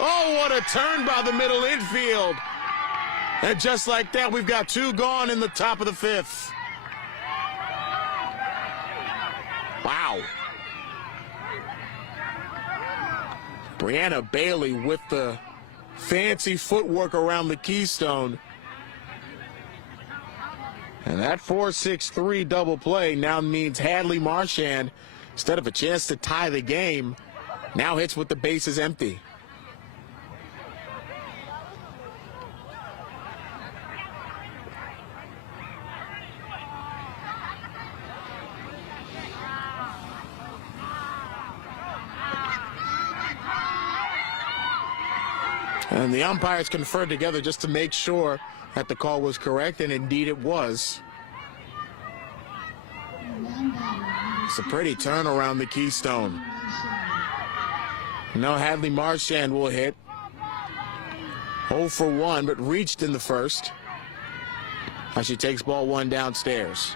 Oh, what a turn by the middle infield. And just like that, we've got 2 gone in the top of the 5th. Wow. Brianna Bailey with the fancy footwork around the keystone. And that 4-6-3 double play now means Hadley Marchand, instead of a chance to tie the game, now hits with the bases empty. And the umpires conferred together just to make sure that the call was correct, and indeed it was. It's a pretty turn around the keystone. Now Hadley Marchand will hit. 0 for 1, but reached in the first. As she takes ball 1 downstairs.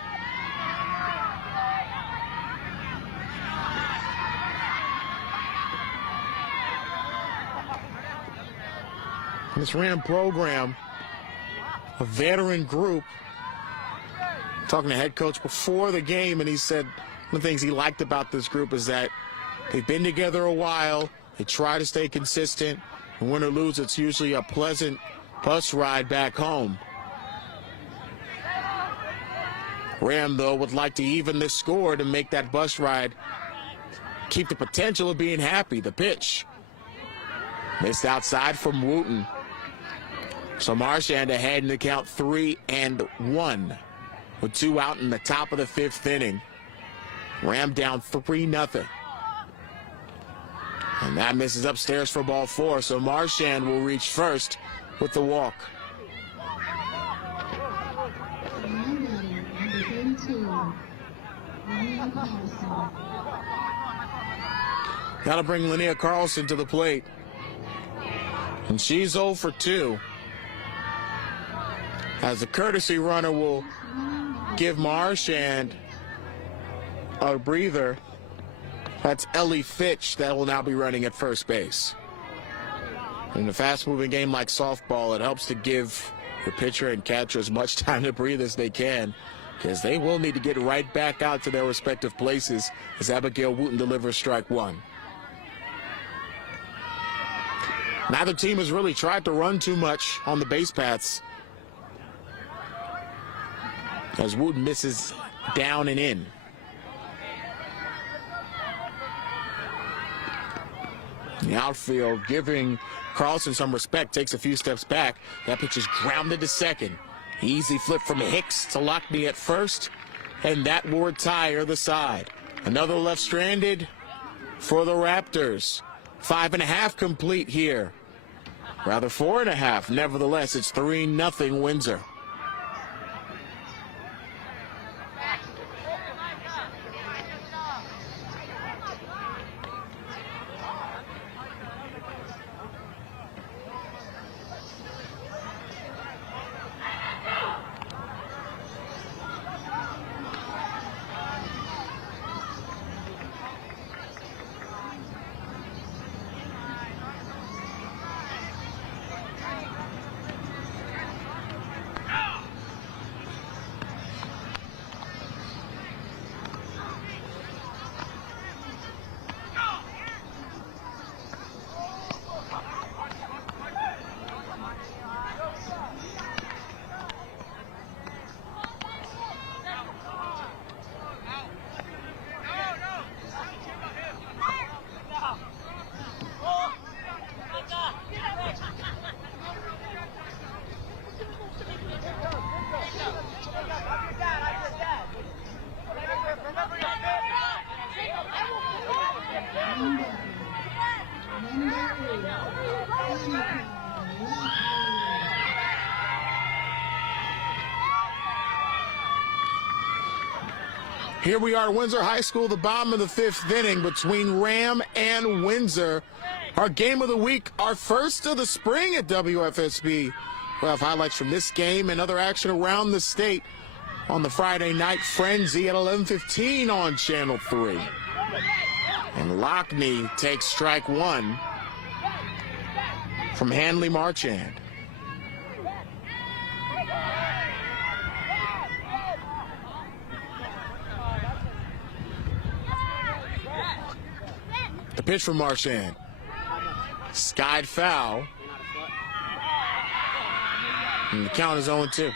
This Ram program, a veteran group, talking to head coach before the game, and he said one of the things he liked about this group is that they've been together a while, they try to stay consistent, and win or lose, it's usually a pleasant bus ride back home. Ram, though, would like to even this score to make that bus ride keep the potential of being happy. The pitch missed outside from Wooten. So Marchand ahead in the count 3-1 with 2 out in the top of the 5th inning. Ram down 3-0. And that misses upstairs for ball 4. So Marchand will reach first with the walk. That'll bring Linnea Carlson to the plate. And she's 0 for 2. As the courtesy runner will give Marchand a breather. That's Ellie Fitch that will now be running at first base. In a fast-moving game like softball, it helps to give the pitcher and catcher as much time to breathe as they can, because they will need to get right back out to their respective places as Abigail Wooten delivers strike 1. Neither team has really tried to run too much on the base paths, as Wooten misses down and in. The outfield giving Carlson some respect, takes a few steps back. That pitch is grounded to second. Easy flip from Hicks to Lockney at first, and that will retire the side. Another left stranded for the Raptors. 5.5 complete here. Rather 4.5. Nevertheless, it's 3-0 Windsor. Here we are at Windsor High School, the bottom of the 5th inning between RHAM and Windsor. Our game of the week, our first of the spring at WFSB. We'll have highlights from this game and other action around the state on the Friday Night Frenzy at 11:15 on Channel 3. And Lockney takes strike one from Hanley Marchand. The pitch from Marchand. Skied foul. And the count is 0-2.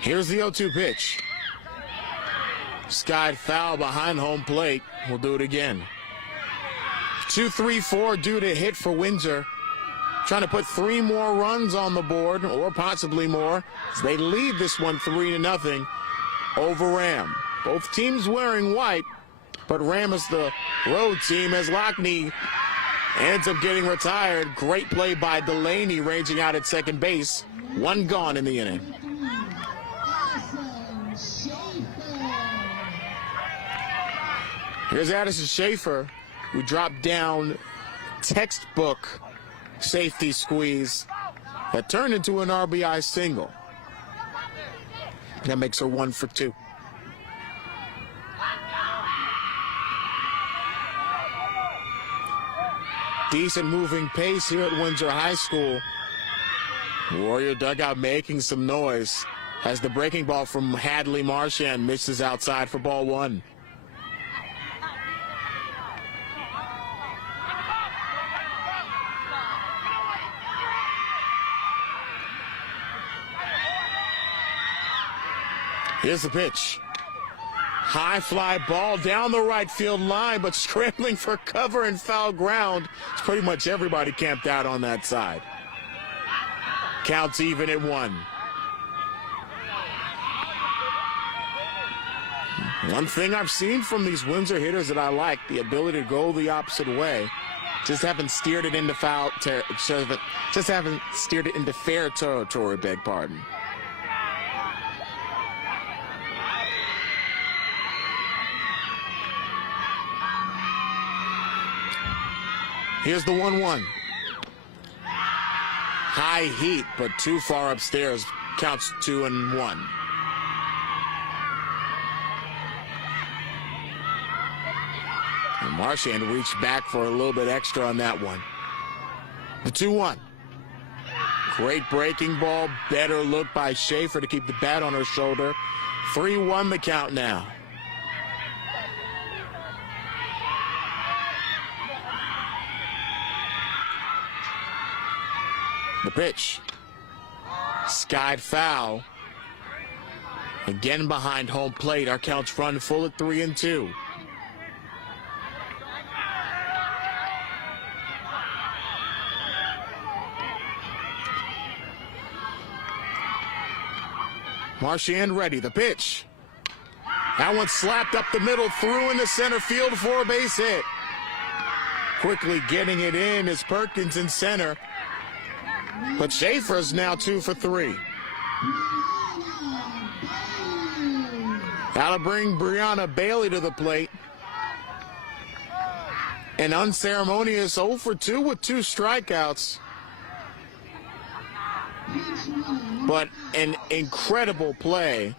Here's the 0-2 pitch. Skied foul behind home plate. We'll do it again. 2-3-4 due to hit for Windsor. Trying to put 3 more runs on the board, or possibly more, as they lead this one 3-0 over RHAM. Both teams wearing white, but RHAM is the road team as Lockney ends up getting retired. Great play by Delaney, ranging out at second base. 1 gone in the inning. Here's Addison Schaefer, who dropped down textbook safety squeeze that turned into an RBI single. That makes her 1 for 2. Decent moving pace here at Windsor High School. Warrior dugout making some noise as the breaking ball from Hadley Marchand misses outside for ball 1. Here's the pitch. High fly ball down the right field line, but scrambling for cover and foul ground. It's pretty much everybody camped out on that side. Counts even at 1. One thing I've seen from these Windsor hitters that I like, the ability to go the opposite way. Just haven't steered it into just haven't steered it into fair territory, beg pardon. Here's the 1-1. High heat, but too far upstairs. Counts 2-1. And Marchand reached back for a little bit extra on that one. The 2-1. Great breaking ball. Better look by Schaefer to keep the bat on her shoulder. 3-1 the count now. The pitch. Skied foul. Again behind home plate. Our counts run full at 3-2. Marchand ready, the pitch. That one slapped up the middle, through into center field for a base hit. Quickly getting it in is Perkins in center. But Schaefer's now 2 for 3. That'll bring Brianna Bailey to the plate. An unceremonious 0 for 2 with 2 strikeouts. But an incredible play.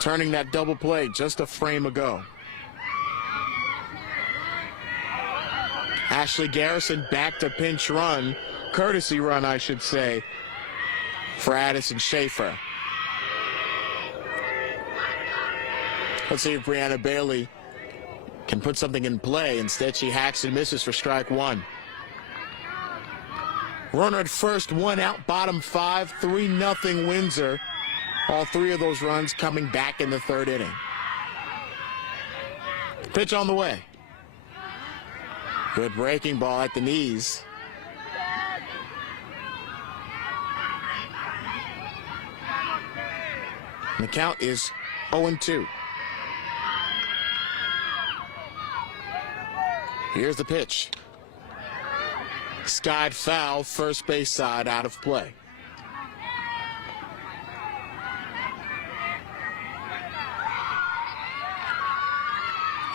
Turning that double play just a frame ago. Ashley Garrison back to pinch run, courtesy run, I should say, for Addison Schaefer. Let's see if Brianna Bailey can put something in play. Instead, she hacks and misses for strike 1. Runner at first, 1 out, bottom 5, 3-0 Windsor. All 3 of those runs coming back in the 3rd inning. Pitch on the way. Good breaking ball at the knees. The count is 0-2. Here's the pitch. Skied foul, first base side, out of play.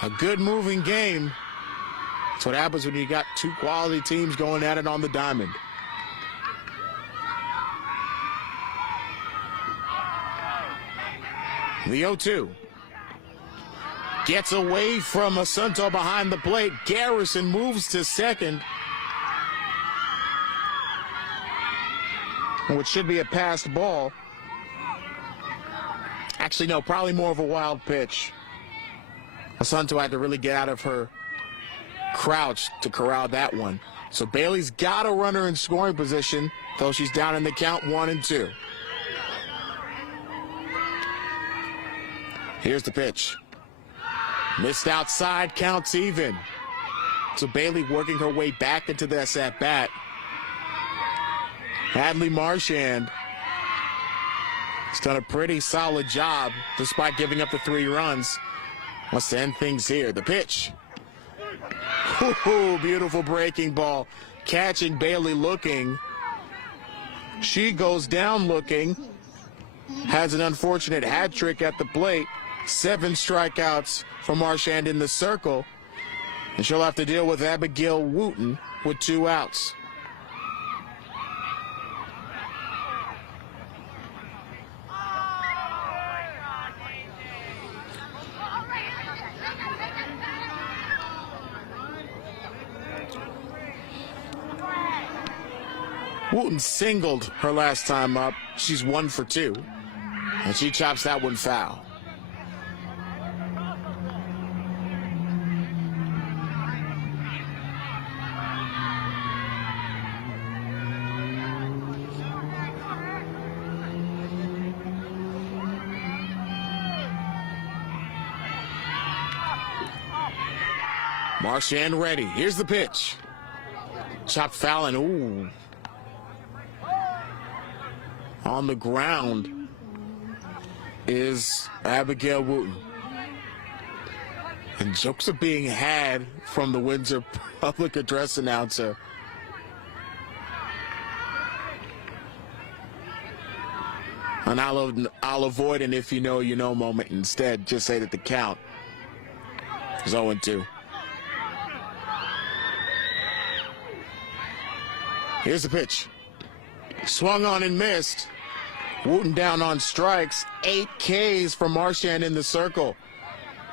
A good moving game. That's what happens when you got 2 quality teams going at it on the diamond. The 0-2. Gets away from Asunto behind the plate. Garrison moves to second. Which should be a passed ball. Actually, no, probably more of a wild pitch. Asunto had to really get out of her crouch to corral that one. So Bailey's got a runner in scoring position, though she's down in the count 1-2. Here's the pitch. Missed outside, counts even. So Bailey working her way back into this at-bat. Hadley Marchand has done a pretty solid job despite giving up the 3 runs. Wants to end things here. The pitch. Ooh, beautiful breaking ball. Catching Bailey looking. She goes down looking. Has an unfortunate hat trick at the plate. 7 strikeouts for Marchand in the circle. And she'll have to deal with Abigail Wooten with 2 outs. Wooten singled her last time up. She's 1 for 2. And she chops that one foul. Marchand ready. Here's the pitch. Chopped foul and ooh. On the ground is Abigail Wooten. And jokes are being had from the Windsor public address announcer. And I'll avoid an if you know, you know moment. Instead, just say that the count is 0-2. Here's the pitch. Swung on and missed. Wooten down on strikes. 8 Ks for Marchand in the circle.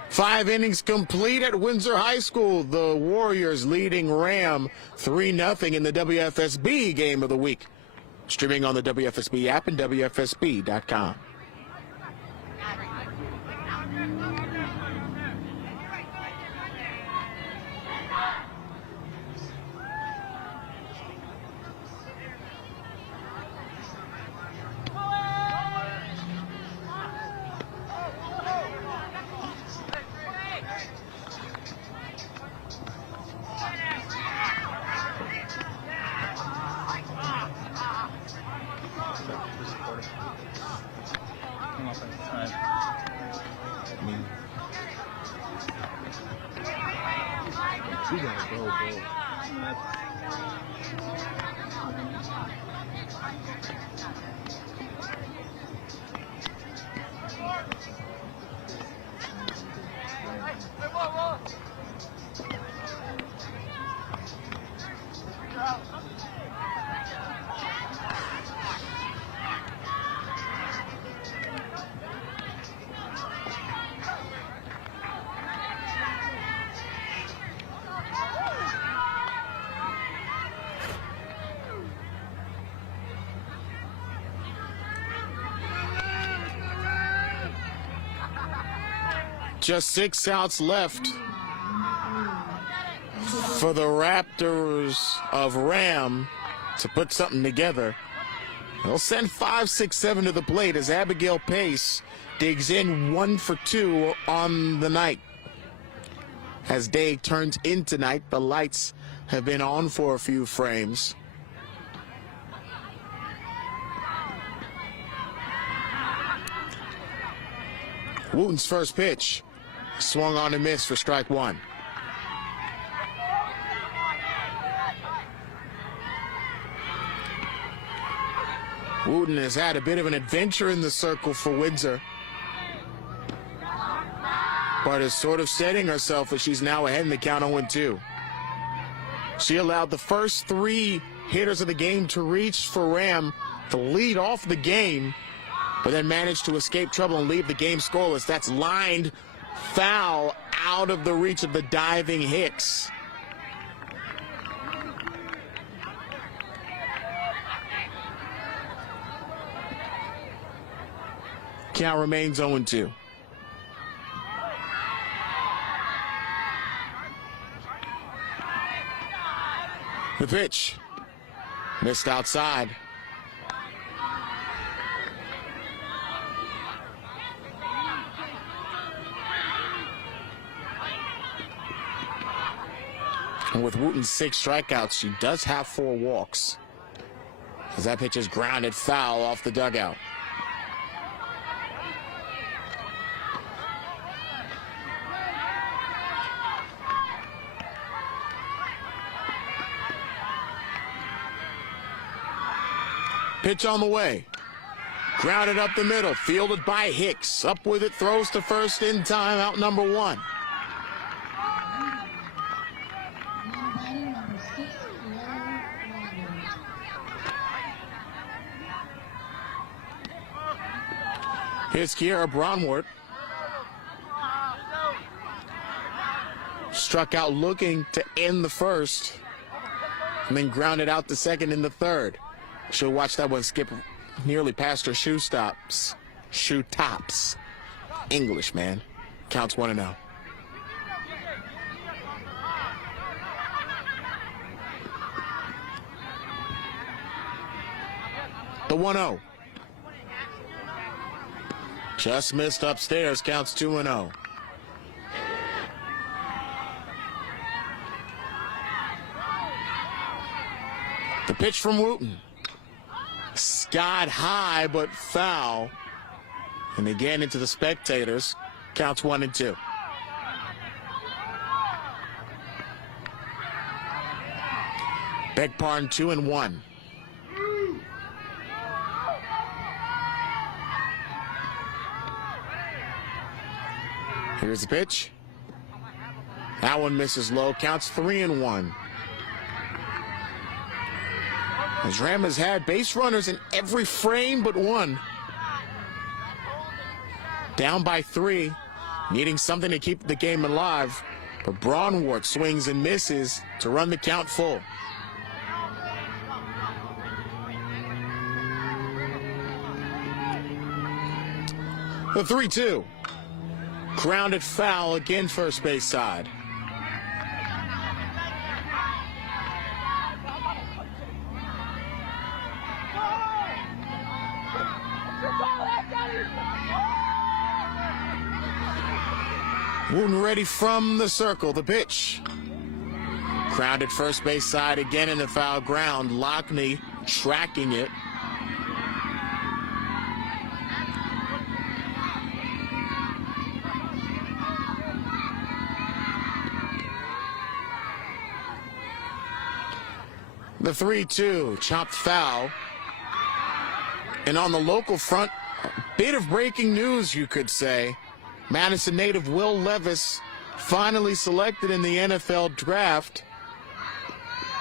5 innings complete at Windsor High School. The Warriors leading RHAM 3-0 in the WFSB game of the week. Streaming on the WFSB app and WFSB.com. You gotta go, bro. Just 6 outs left for the Raptors of RHAM to put something together. They'll send 5, 6, 7 to the plate as Abigail Pace digs in 1 for 2 on the night. As day turns into night, the lights have been on for a few frames. Wooten's first pitch swung on and missed for strike 1. Wooten has had a bit of an adventure in the circle for Windsor, but is sort of setting herself as she's now ahead in the count 0-2. She allowed the first 3 hitters of the game to reach for RHAM to lead off the game, but then managed to escape trouble and leave the game scoreless. That's lined foul out of the reach of the diving Hicks. Count remains 0-2. The pitch missed outside. And with Wooten's 6 strikeouts, she does have 4 walks, as that pitch is grounded foul off the dugout. Pitch on the way. Grounded up the middle, fielded by Hicks. Up with it, throws to first in time, out number 1. Here's Kiera Bronwart. Struck out looking to end the first, and then grounded out the second in the third. She'll watch that one skip nearly past her shoe tops. English, man. Counts 1-0. The 1-0. Just missed upstairs, counts 2-0. The pitch from Wooten. Skied high, but foul. And again into the spectators, counts 1-2. Beg pardon, 2-1. Here's the pitch. That one misses low. Counts 3-1. As RHAM has had base runners in every frame but one. Down by 3, needing something to keep the game alive. But Bronwart swings and misses to run the count full. The 3-2. Grounded foul again, first base side. Wooten ready from the circle. The pitch. Grounded first base side again in the foul ground. Lockney tracking it. The 3-2, chopped foul. And on the local front, a bit of breaking news, you could say. Madison native Will Levis finally selected in the NFL draft.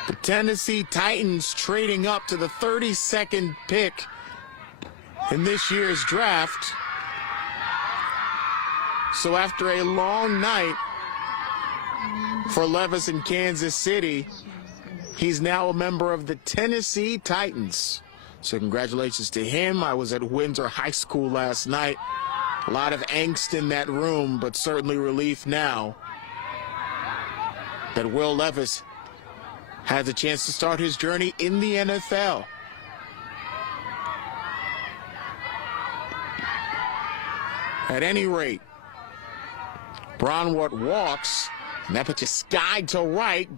The Tennessee Titans trading up to the 32nd pick in this year's draft. So after a long night for Levis in Kansas City, he's now a member of the Tennessee Titans. So congratulations to him. I was at Windsor High School last night. A lot of angst in that room, but certainly relief now that Will Levis has a chance to start his journey in the NFL. At any rate, Bronwart walks, and that puts you skied to right.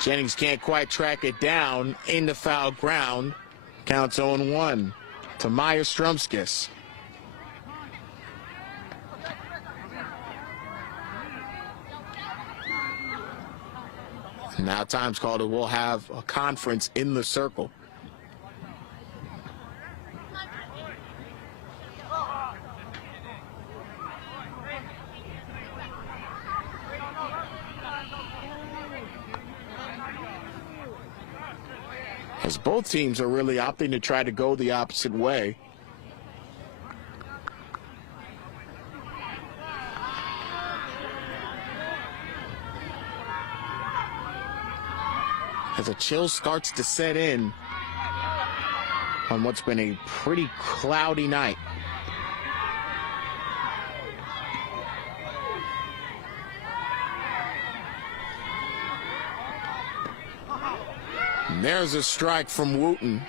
Jennings can't quite track it down into foul ground. Counts 0-1 to Meyer Strumskis. Now time's called, and we'll have a conference in the circle. As both teams are really opting to try to go the opposite way. As a chill starts to set in on what's been a pretty cloudy night. And there's a strike from Wooten.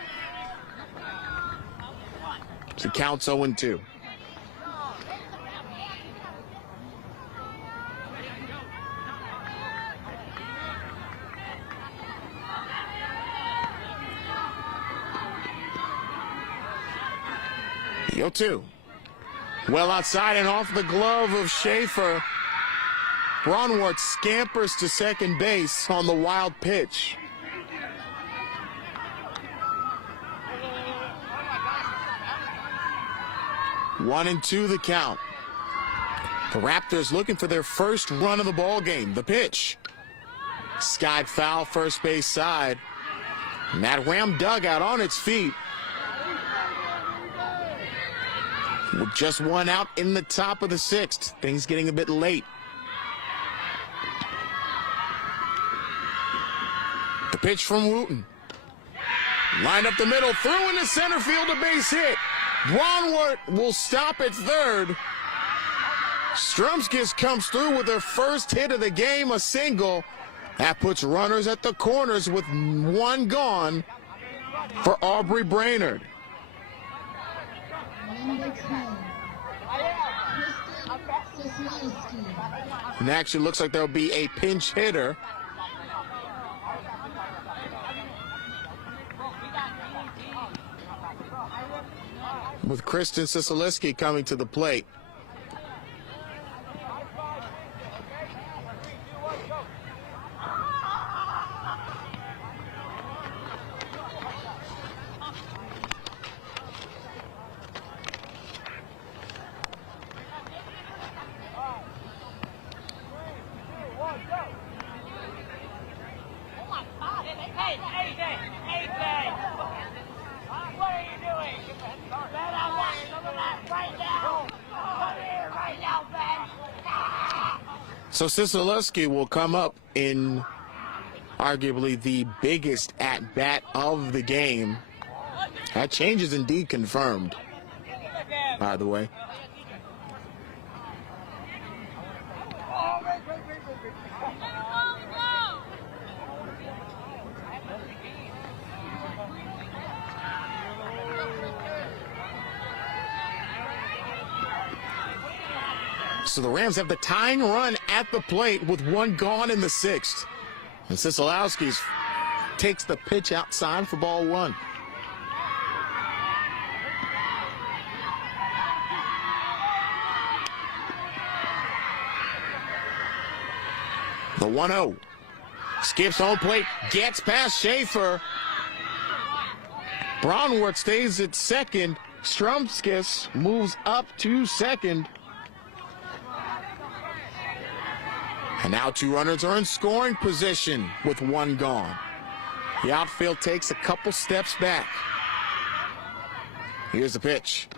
So it counts 0-2. Yo, 2. Well outside and off the glove of Schaefer. Bronwart scampers to second base on the wild pitch. 1-2 the count. The Raptors looking for their first run of the ball game. The pitch. Skied foul first base side. And that RHAM dugout on its feet. With just one out in the top of the 6th. Things getting a bit late. The pitch from Wooten. Lined up the middle, threw into center field, a base hit. Bronwart will stop at third. Strumskis comes through with their first hit of the game, a single. That puts runners at the corners with one gone for Aubrey Brainerd. And actually looks like there'll be a pinch hitter. With Kristen Sisaleski coming to the plate. So Sisaleski will come up in arguably the biggest at-bat of the game. That change is indeed confirmed, by the way. So the Rams have the tying run at the plate with one gone in the 6th. And Sisalowski takes the pitch outside for ball 1. The 1-0. Skips home plate, gets past Schaefer. Braunwart stays at second. Strumskis moves up to second. And now 2 runners are in scoring position with 1 gone. The outfield takes a couple steps back. Here's the pitch.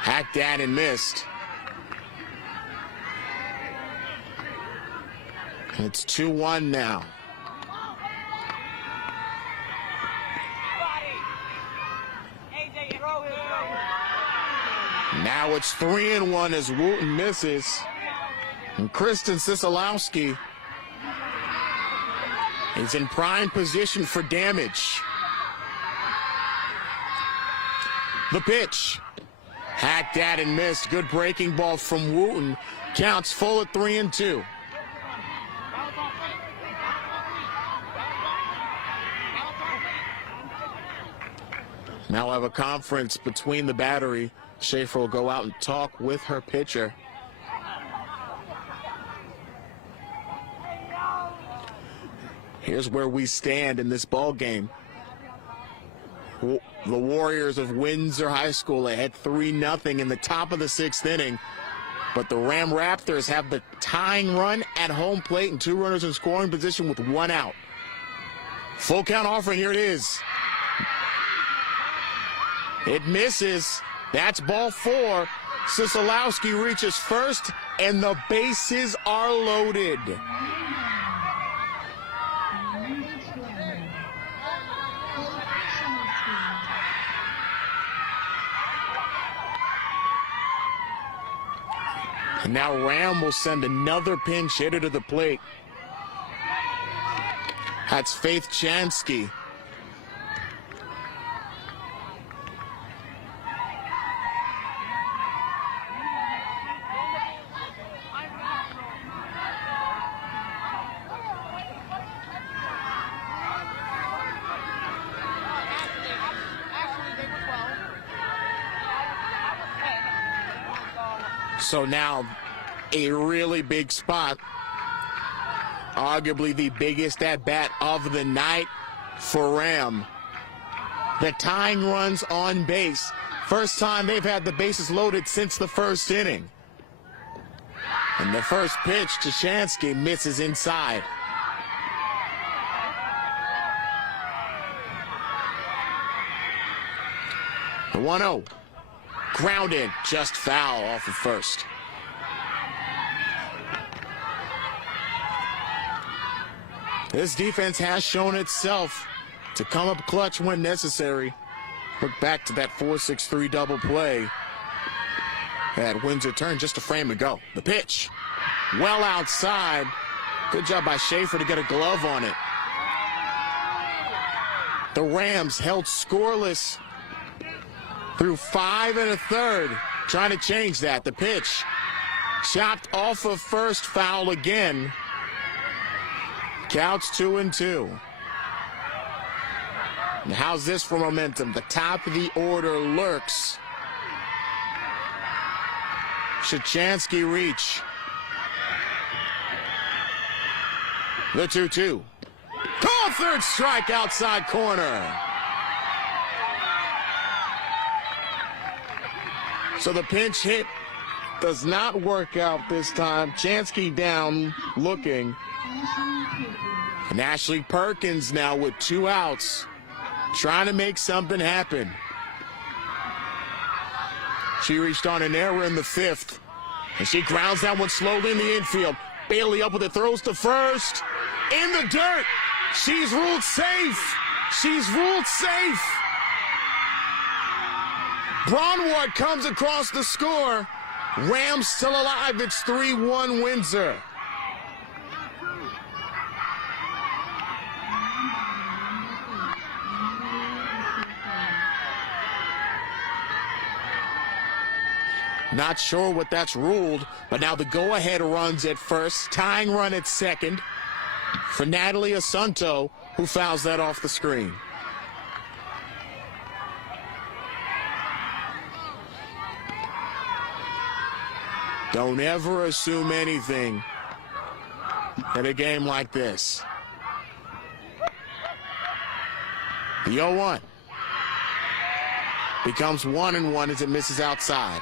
Hacked at and missed. And it's 2-1 now. Now it's 3-1 as Wooten misses. And Kristen Sisolowski is in prime position for damage. The pitch. Hacked at and missed. Good breaking ball from Wooten. Counts full at 3-2. Now we'll have a conference between the battery. Schaefer will go out and talk with her pitcher. Here's where we stand in this ball game. The Warriors of Windsor High School ahead 3-0 in the top of the 6th inning. But the RHAM Raptors have the tying run at home plate and 2 runners in scoring position with 1 out. Full count offering, here it is. It misses. That's ball 4. Sisolowski reaches first, and the bases are loaded. And now RHAM will send another pinch hitter to the plate. That's Faith Chansky. So now a really big spot, arguably the biggest at-bat of the night for RHAM. The tying runs on base. First time they've had the bases loaded since the 1st inning. And the first pitch to Chansky misses inside. The 1-0. Grounded, just foul off of first. This defense has shown itself to come up clutch when necessary. Look back to that 4-6-3 double play that Windsor turned just a frame ago. The pitch, well outside. Good job by Schaefer to get a glove on it. The Rams held scoreless through 5 1/3, trying to change that. The pitch chopped off of first, foul again. Counts 2-2. And how's this for momentum? The top of the order lurks. Should Chansky reach? The 2-2. Call 3rd strike outside corner. So the pinch hit does not work out this time. Chansky down, looking. And Ashley Perkins now with 2 outs, trying to make something happen. She reached on an error in the 5th, and she grounds that one slowly in the infield. Bailey up with it, throws to first. In the dirt. She's ruled safe. She's ruled safe. Braunwart comes across the score. Rams still alive. It's 3-1 Windsor. Not sure what that's ruled, but now the go-ahead runs at first, tying run at second for Natalie Asunto, who fouls that off the screen. Don't ever assume anything in a game like this. The 0-1 becomes 1-1 as it misses outside.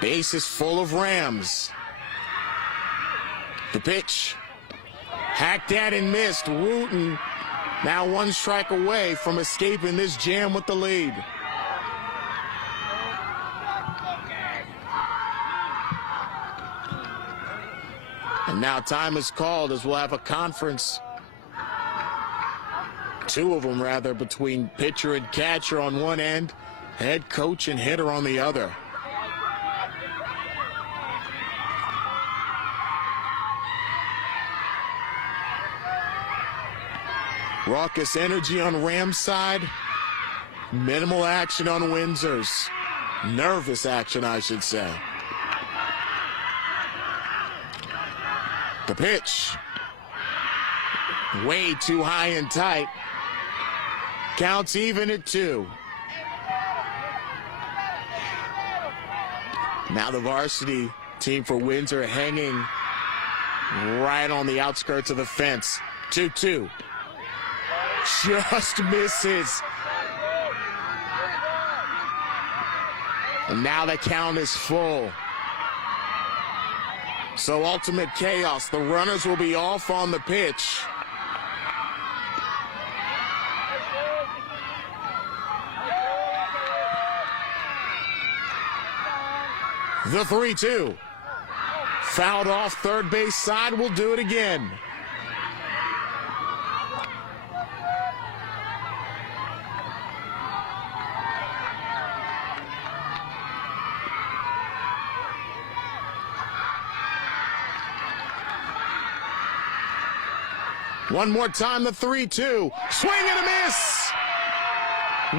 Base is full of Rams. The pitch. Hacked at and missed. Wooten now one strike away from escaping this jam with the lead. And now time is called as we'll have a conference. Two of them, rather, between pitcher and catcher on one end, head coach and hitter on the other. Raucous energy on Ram's side. Minimal action on Windsor's. Nervous action, I should say. The pitch. Way too high and tight. Counts even at 2. Now the varsity team for Windsor hanging right on the outskirts of the fence. 2-2. Just misses. And now the count is full. So ultimate chaos. The runners will be off on the pitch. The 3-2. Fouled off third base side. Will do it again. One more time, the 3-2. Swing and a miss.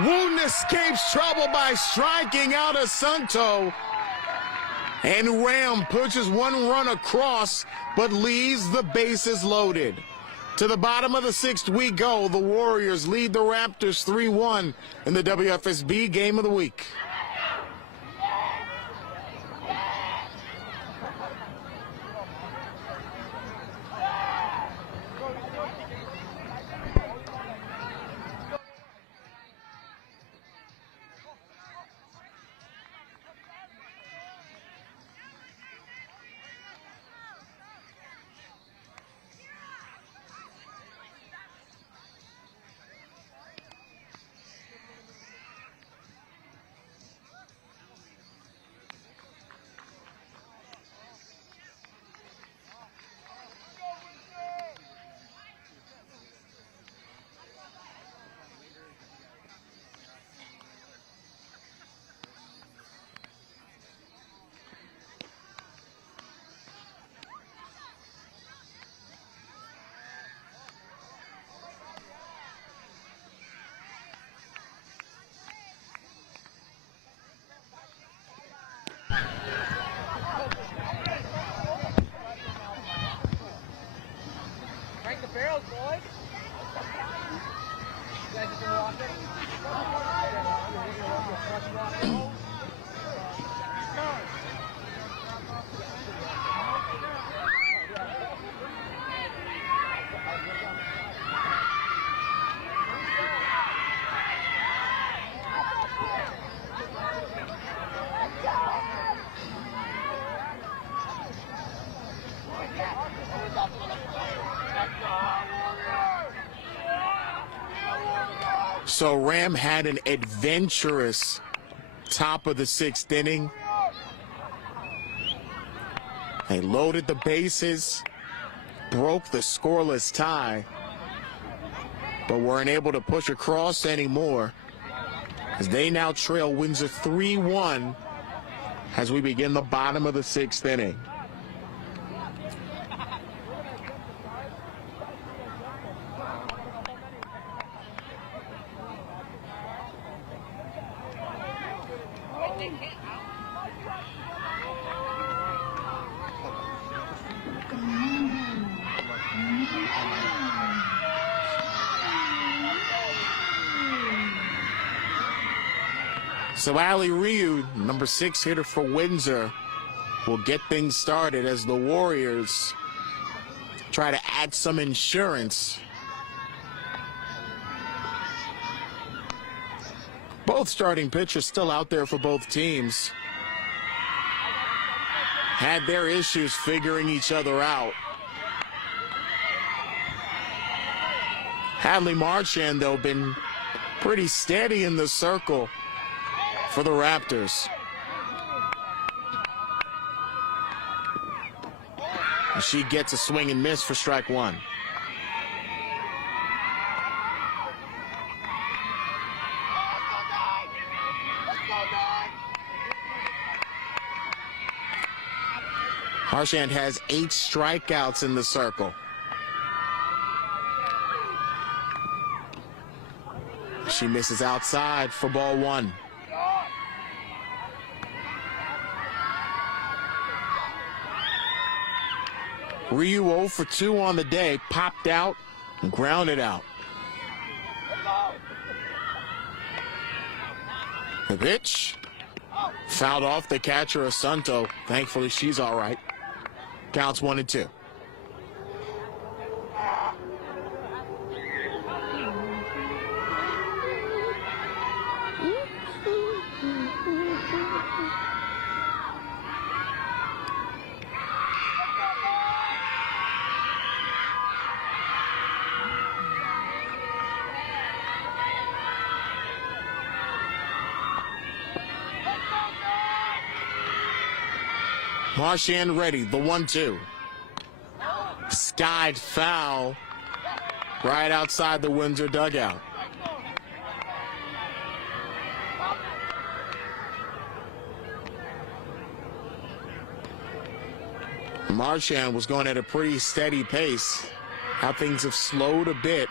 Wooten escapes trouble by striking out Asunto. And Ram pushes one run across, but leaves the bases loaded. To the bottom of the 6th we go. The Warriors lead the Raptors 3-1 in the WFSB Game of the Week. barrels, boys. You guys just gonna walk it? So Ram had an adventurous top of the 6th inning. They loaded the bases, broke the scoreless tie, but weren't able to push across anymore as they now trail Windsor 3-1 as we begin the bottom of the 6th inning. So Ali Ryu, number 6 hitter for Windsor, will get things started as the Warriors try to add some insurance. Both starting pitchers still out there for both teams. Had their issues figuring each other out. Hadley Marchand, though, been pretty steady in the circle for the Raptors. And she gets a swing and miss for strike one. Marchand has 8 strikeouts in the circle. She misses outside for ball one. Ryu 0 for 2 on the day, popped out and grounded out. The pitch fouled off the catcher, Asunto. Thankfully, she's all right. Counts 1-2. Marchand ready, the 1-2. Skied foul right outside the Windsor dugout. Marchand was going at a pretty steady pace. How things have slowed a bit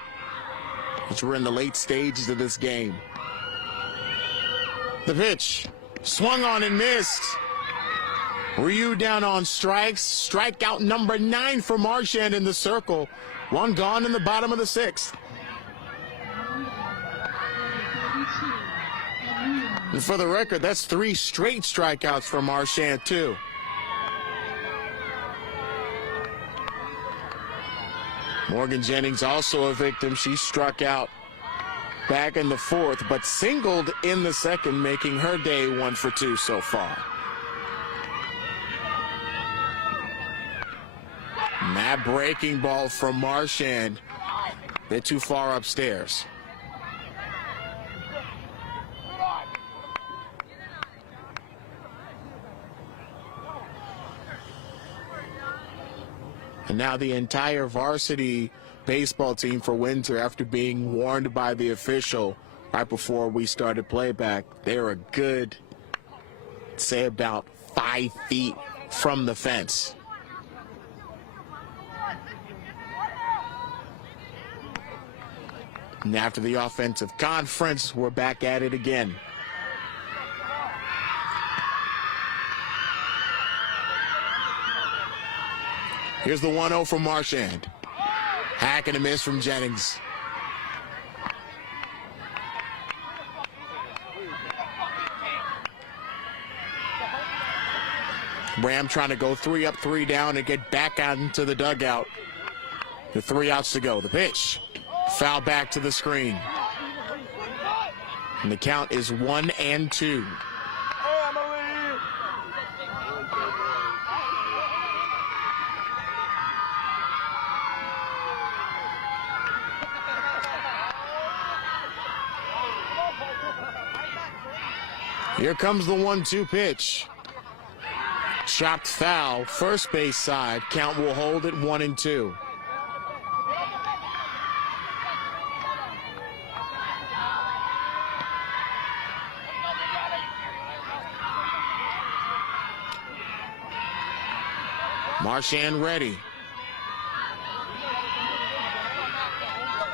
as we're in the late stages of this game. The pitch, swung on and missed. Ryu down on strikes. Strikeout number 9 for Marchand in the circle. One gone in the bottom of the 6th. And for the record, that's 3 straight strikeouts for Marchand, too. Morgan Jennings also a victim. She struck out back in the 4th, but singled in the 2nd, making her day 1 for 2 so far. And that breaking ball from Marchand, they're too far upstairs. And now the entire varsity baseball team for Windsor, after being warned by the official right before we started playback, they're a good, say about 5 feet from the fence. And after the offensive conference, we're back at it again. Here's the 1-0 from Marchand. Hack and a miss from Jennings. RHAM trying to go 3 up, 3 down and get back out into the dugout. With 3 outs to go. The pitch. Foul back to the screen. And the count is 1-2. Here comes the 1-2 pitch. Chopped foul, first base side. Count will hold at 1-2. Marchand ready.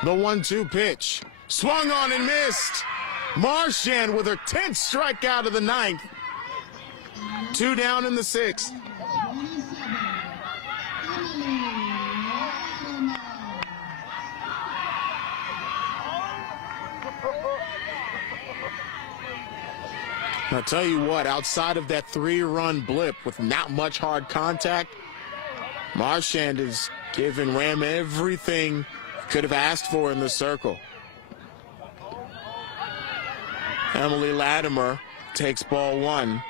The 1-2 pitch. Swung on and missed. Marchand with her 10th strikeout of the 9th. 2 down in the 6th. I'll tell you what, outside of that 3-run blip with not much hard contact, Marchand is giving Ram everything could have asked for in the circle. Emily Latimer takes ball one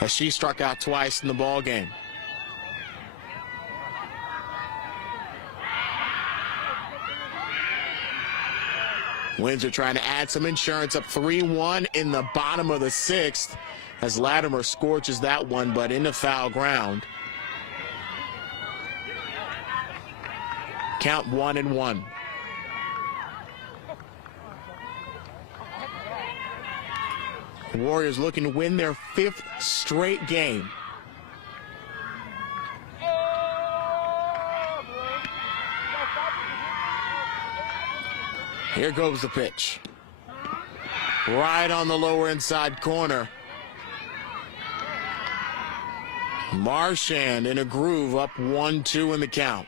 as she struck out twice in the ball game. Windsor trying to add some insurance, up 3-1 in the bottom of the sixth as Latimer scorches that one, but into foul ground. Count 1-1. Warriors looking to win their 5th straight game. Here goes the pitch. Right on the lower inside corner. Marchand in a groove, up 1-2 in the count.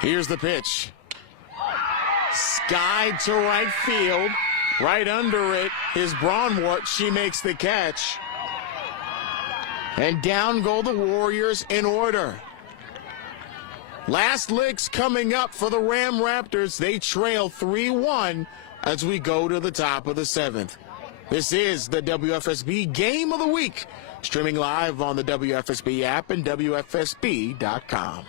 Here's the pitch. Skied to right field. Right under it is Braunwart. She makes the catch. And down go the Warriors in order. Last licks coming up for the Ram Raptors. They trail 3-1 as we go to the top of the 7th. This is the WFSB Game of the Week, streaming live on the WFSB app and WFSB.com.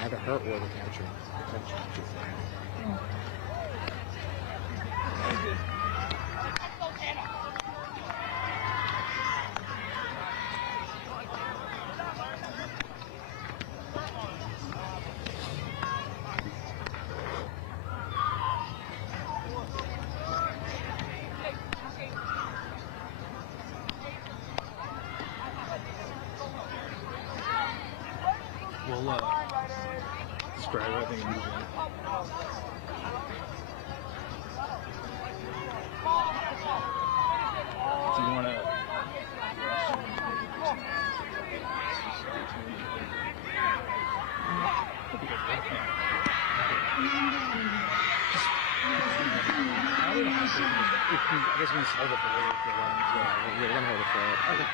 Either her or the catcher. We'll describe everything and move on. Do you want to? I guess we just hold it for later. Yeah, we're gonna hold it for it. Okay.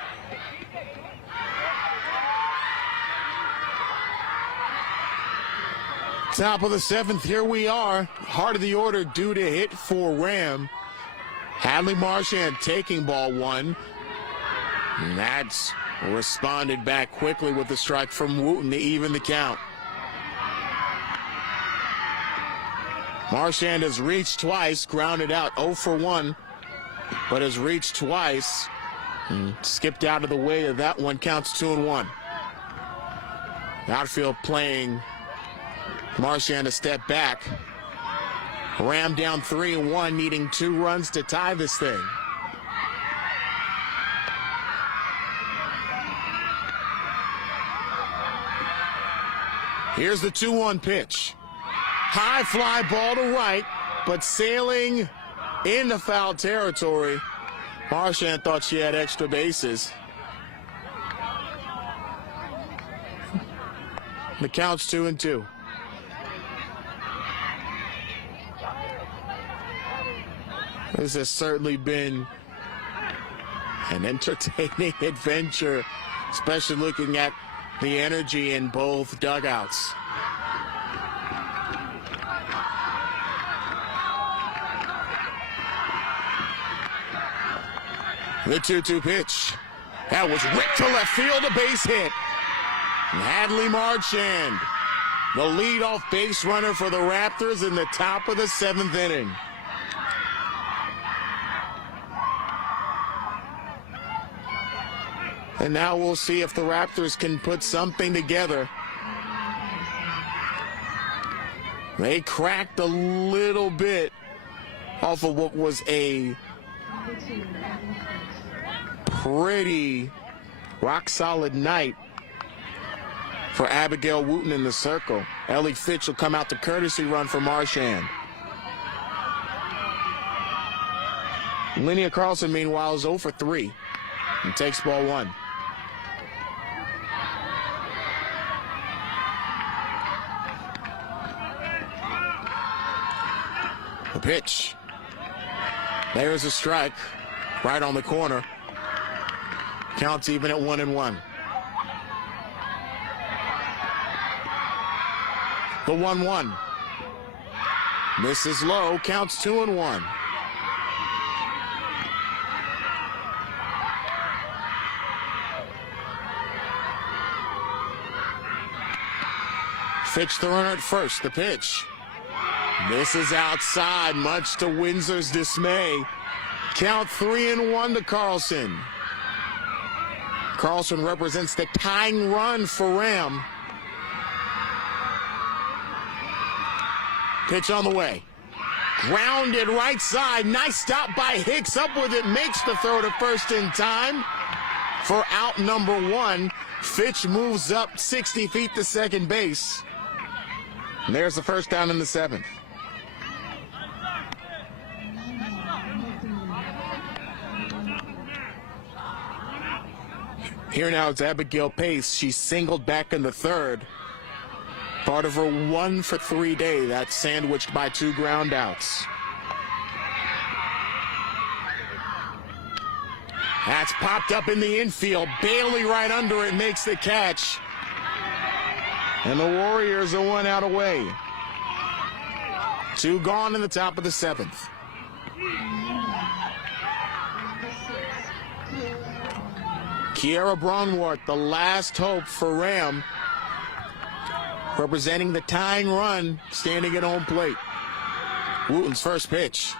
Top of the 7th, here we are. Heart of the order due to hit for Ram. Hadley Marchand taking ball one. And that's responded back quickly with the strike from Wooten to even the count. Marchand has reached twice, grounded out 0 for 1, but has reached twice and skipped out of the way of that one. Counts 2-1. Outfield playing Marchand a step back. Ram down 3-1, needing 2 runs to tie this thing. Here's the 2-1 pitch. High fly ball to right, but sailing into foul territory. Marchand thought she had extra bases. The count's 2-2. This has certainly been an entertaining adventure, especially looking at the energy in both dugouts. The 2-2 pitch. That was ripped to left field, a base hit. Hadley Marchand, the leadoff base runner for the Raptors in the top of the 7th inning. And now we'll see if the Raptors can put something together. They cracked a little bit off of what was a pretty rock-solid night for Abigail Wooten in the circle. Ellie Fitch will come out the courtesy run for Marchand. Linnea Carlson, meanwhile, is 0 for 3 and takes ball 1. The pitch. There's a strike right on the corner. Counts even at 1-1. The 1-1. Misses low, counts 2-1. Fitch the runner at first. The pitch. This is outside, much to Windsor's dismay. Count 3-1 to Carlson. Carlson represents the tying run for RHAM. Pitch on the way. Grounded right side. Nice stop by Hicks. Up with it. Makes the throw to first in time for out number 1. Fitch moves up 60 feet to second base. And there's the first down in the 7th. Here now it's Abigail Pace. She's singled back in the 3rd. Part of her 1 for 3 day. That's sandwiched by 2 ground outs. That's popped up in the infield. Bailey right under it makes the catch. And the Warriors are 1 out away. 2 gone in the top of the 7th. Kiera Braunwart, the last hope for RHAM, representing the tying run, standing at home plate. Wooten's first pitch.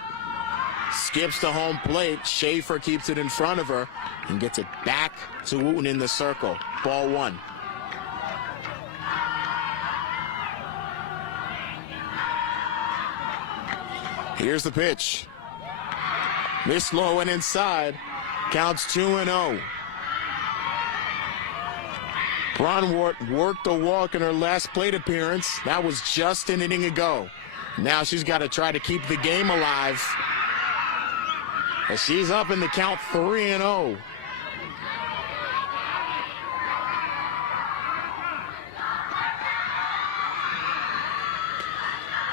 Skips to home plate. Schaefer keeps it in front of her and gets it back to Wooten in the circle. Ball 1. Here's the pitch. Missed low and inside. Counts 2-0. Braunwart worked a walk in her last plate appearance. That was just an inning ago. Now she's got to try to keep the game alive. As she's up in the count 3-0.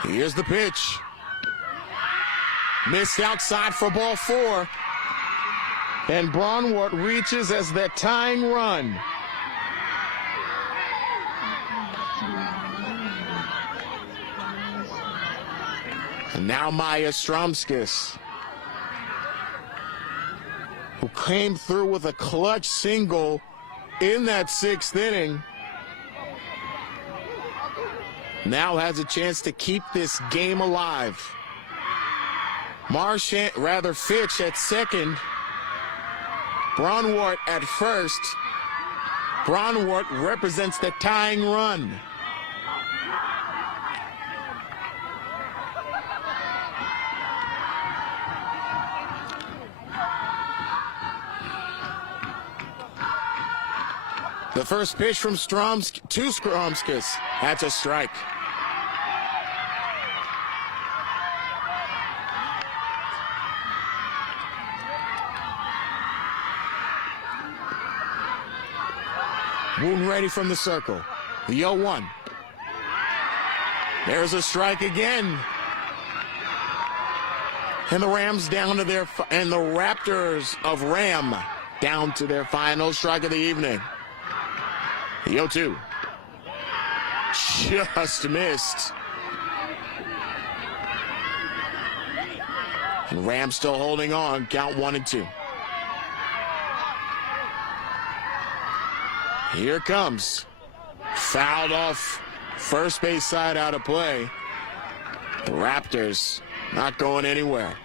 Here's the pitch. Missed outside for ball 4. And Braunwart reaches as the tying run. And now Maya Stromskis, who came through with a clutch single in that 6th inning, now has a chance to keep this game alive. Fitch at second. Braunwart at first. Braunwart represents the tying run. The first pitch from Stromskis. That's a strike. Wooten ready from the circle. The 0-1. There's a strike again. And the Rams down to their, and the Raptors of RHAM down to their final strike of the evening. The 0-2. Just missed. And Rams still holding on. Count 1-2. Here comes. Fouled off first base side out of play. The Raptors not going anywhere.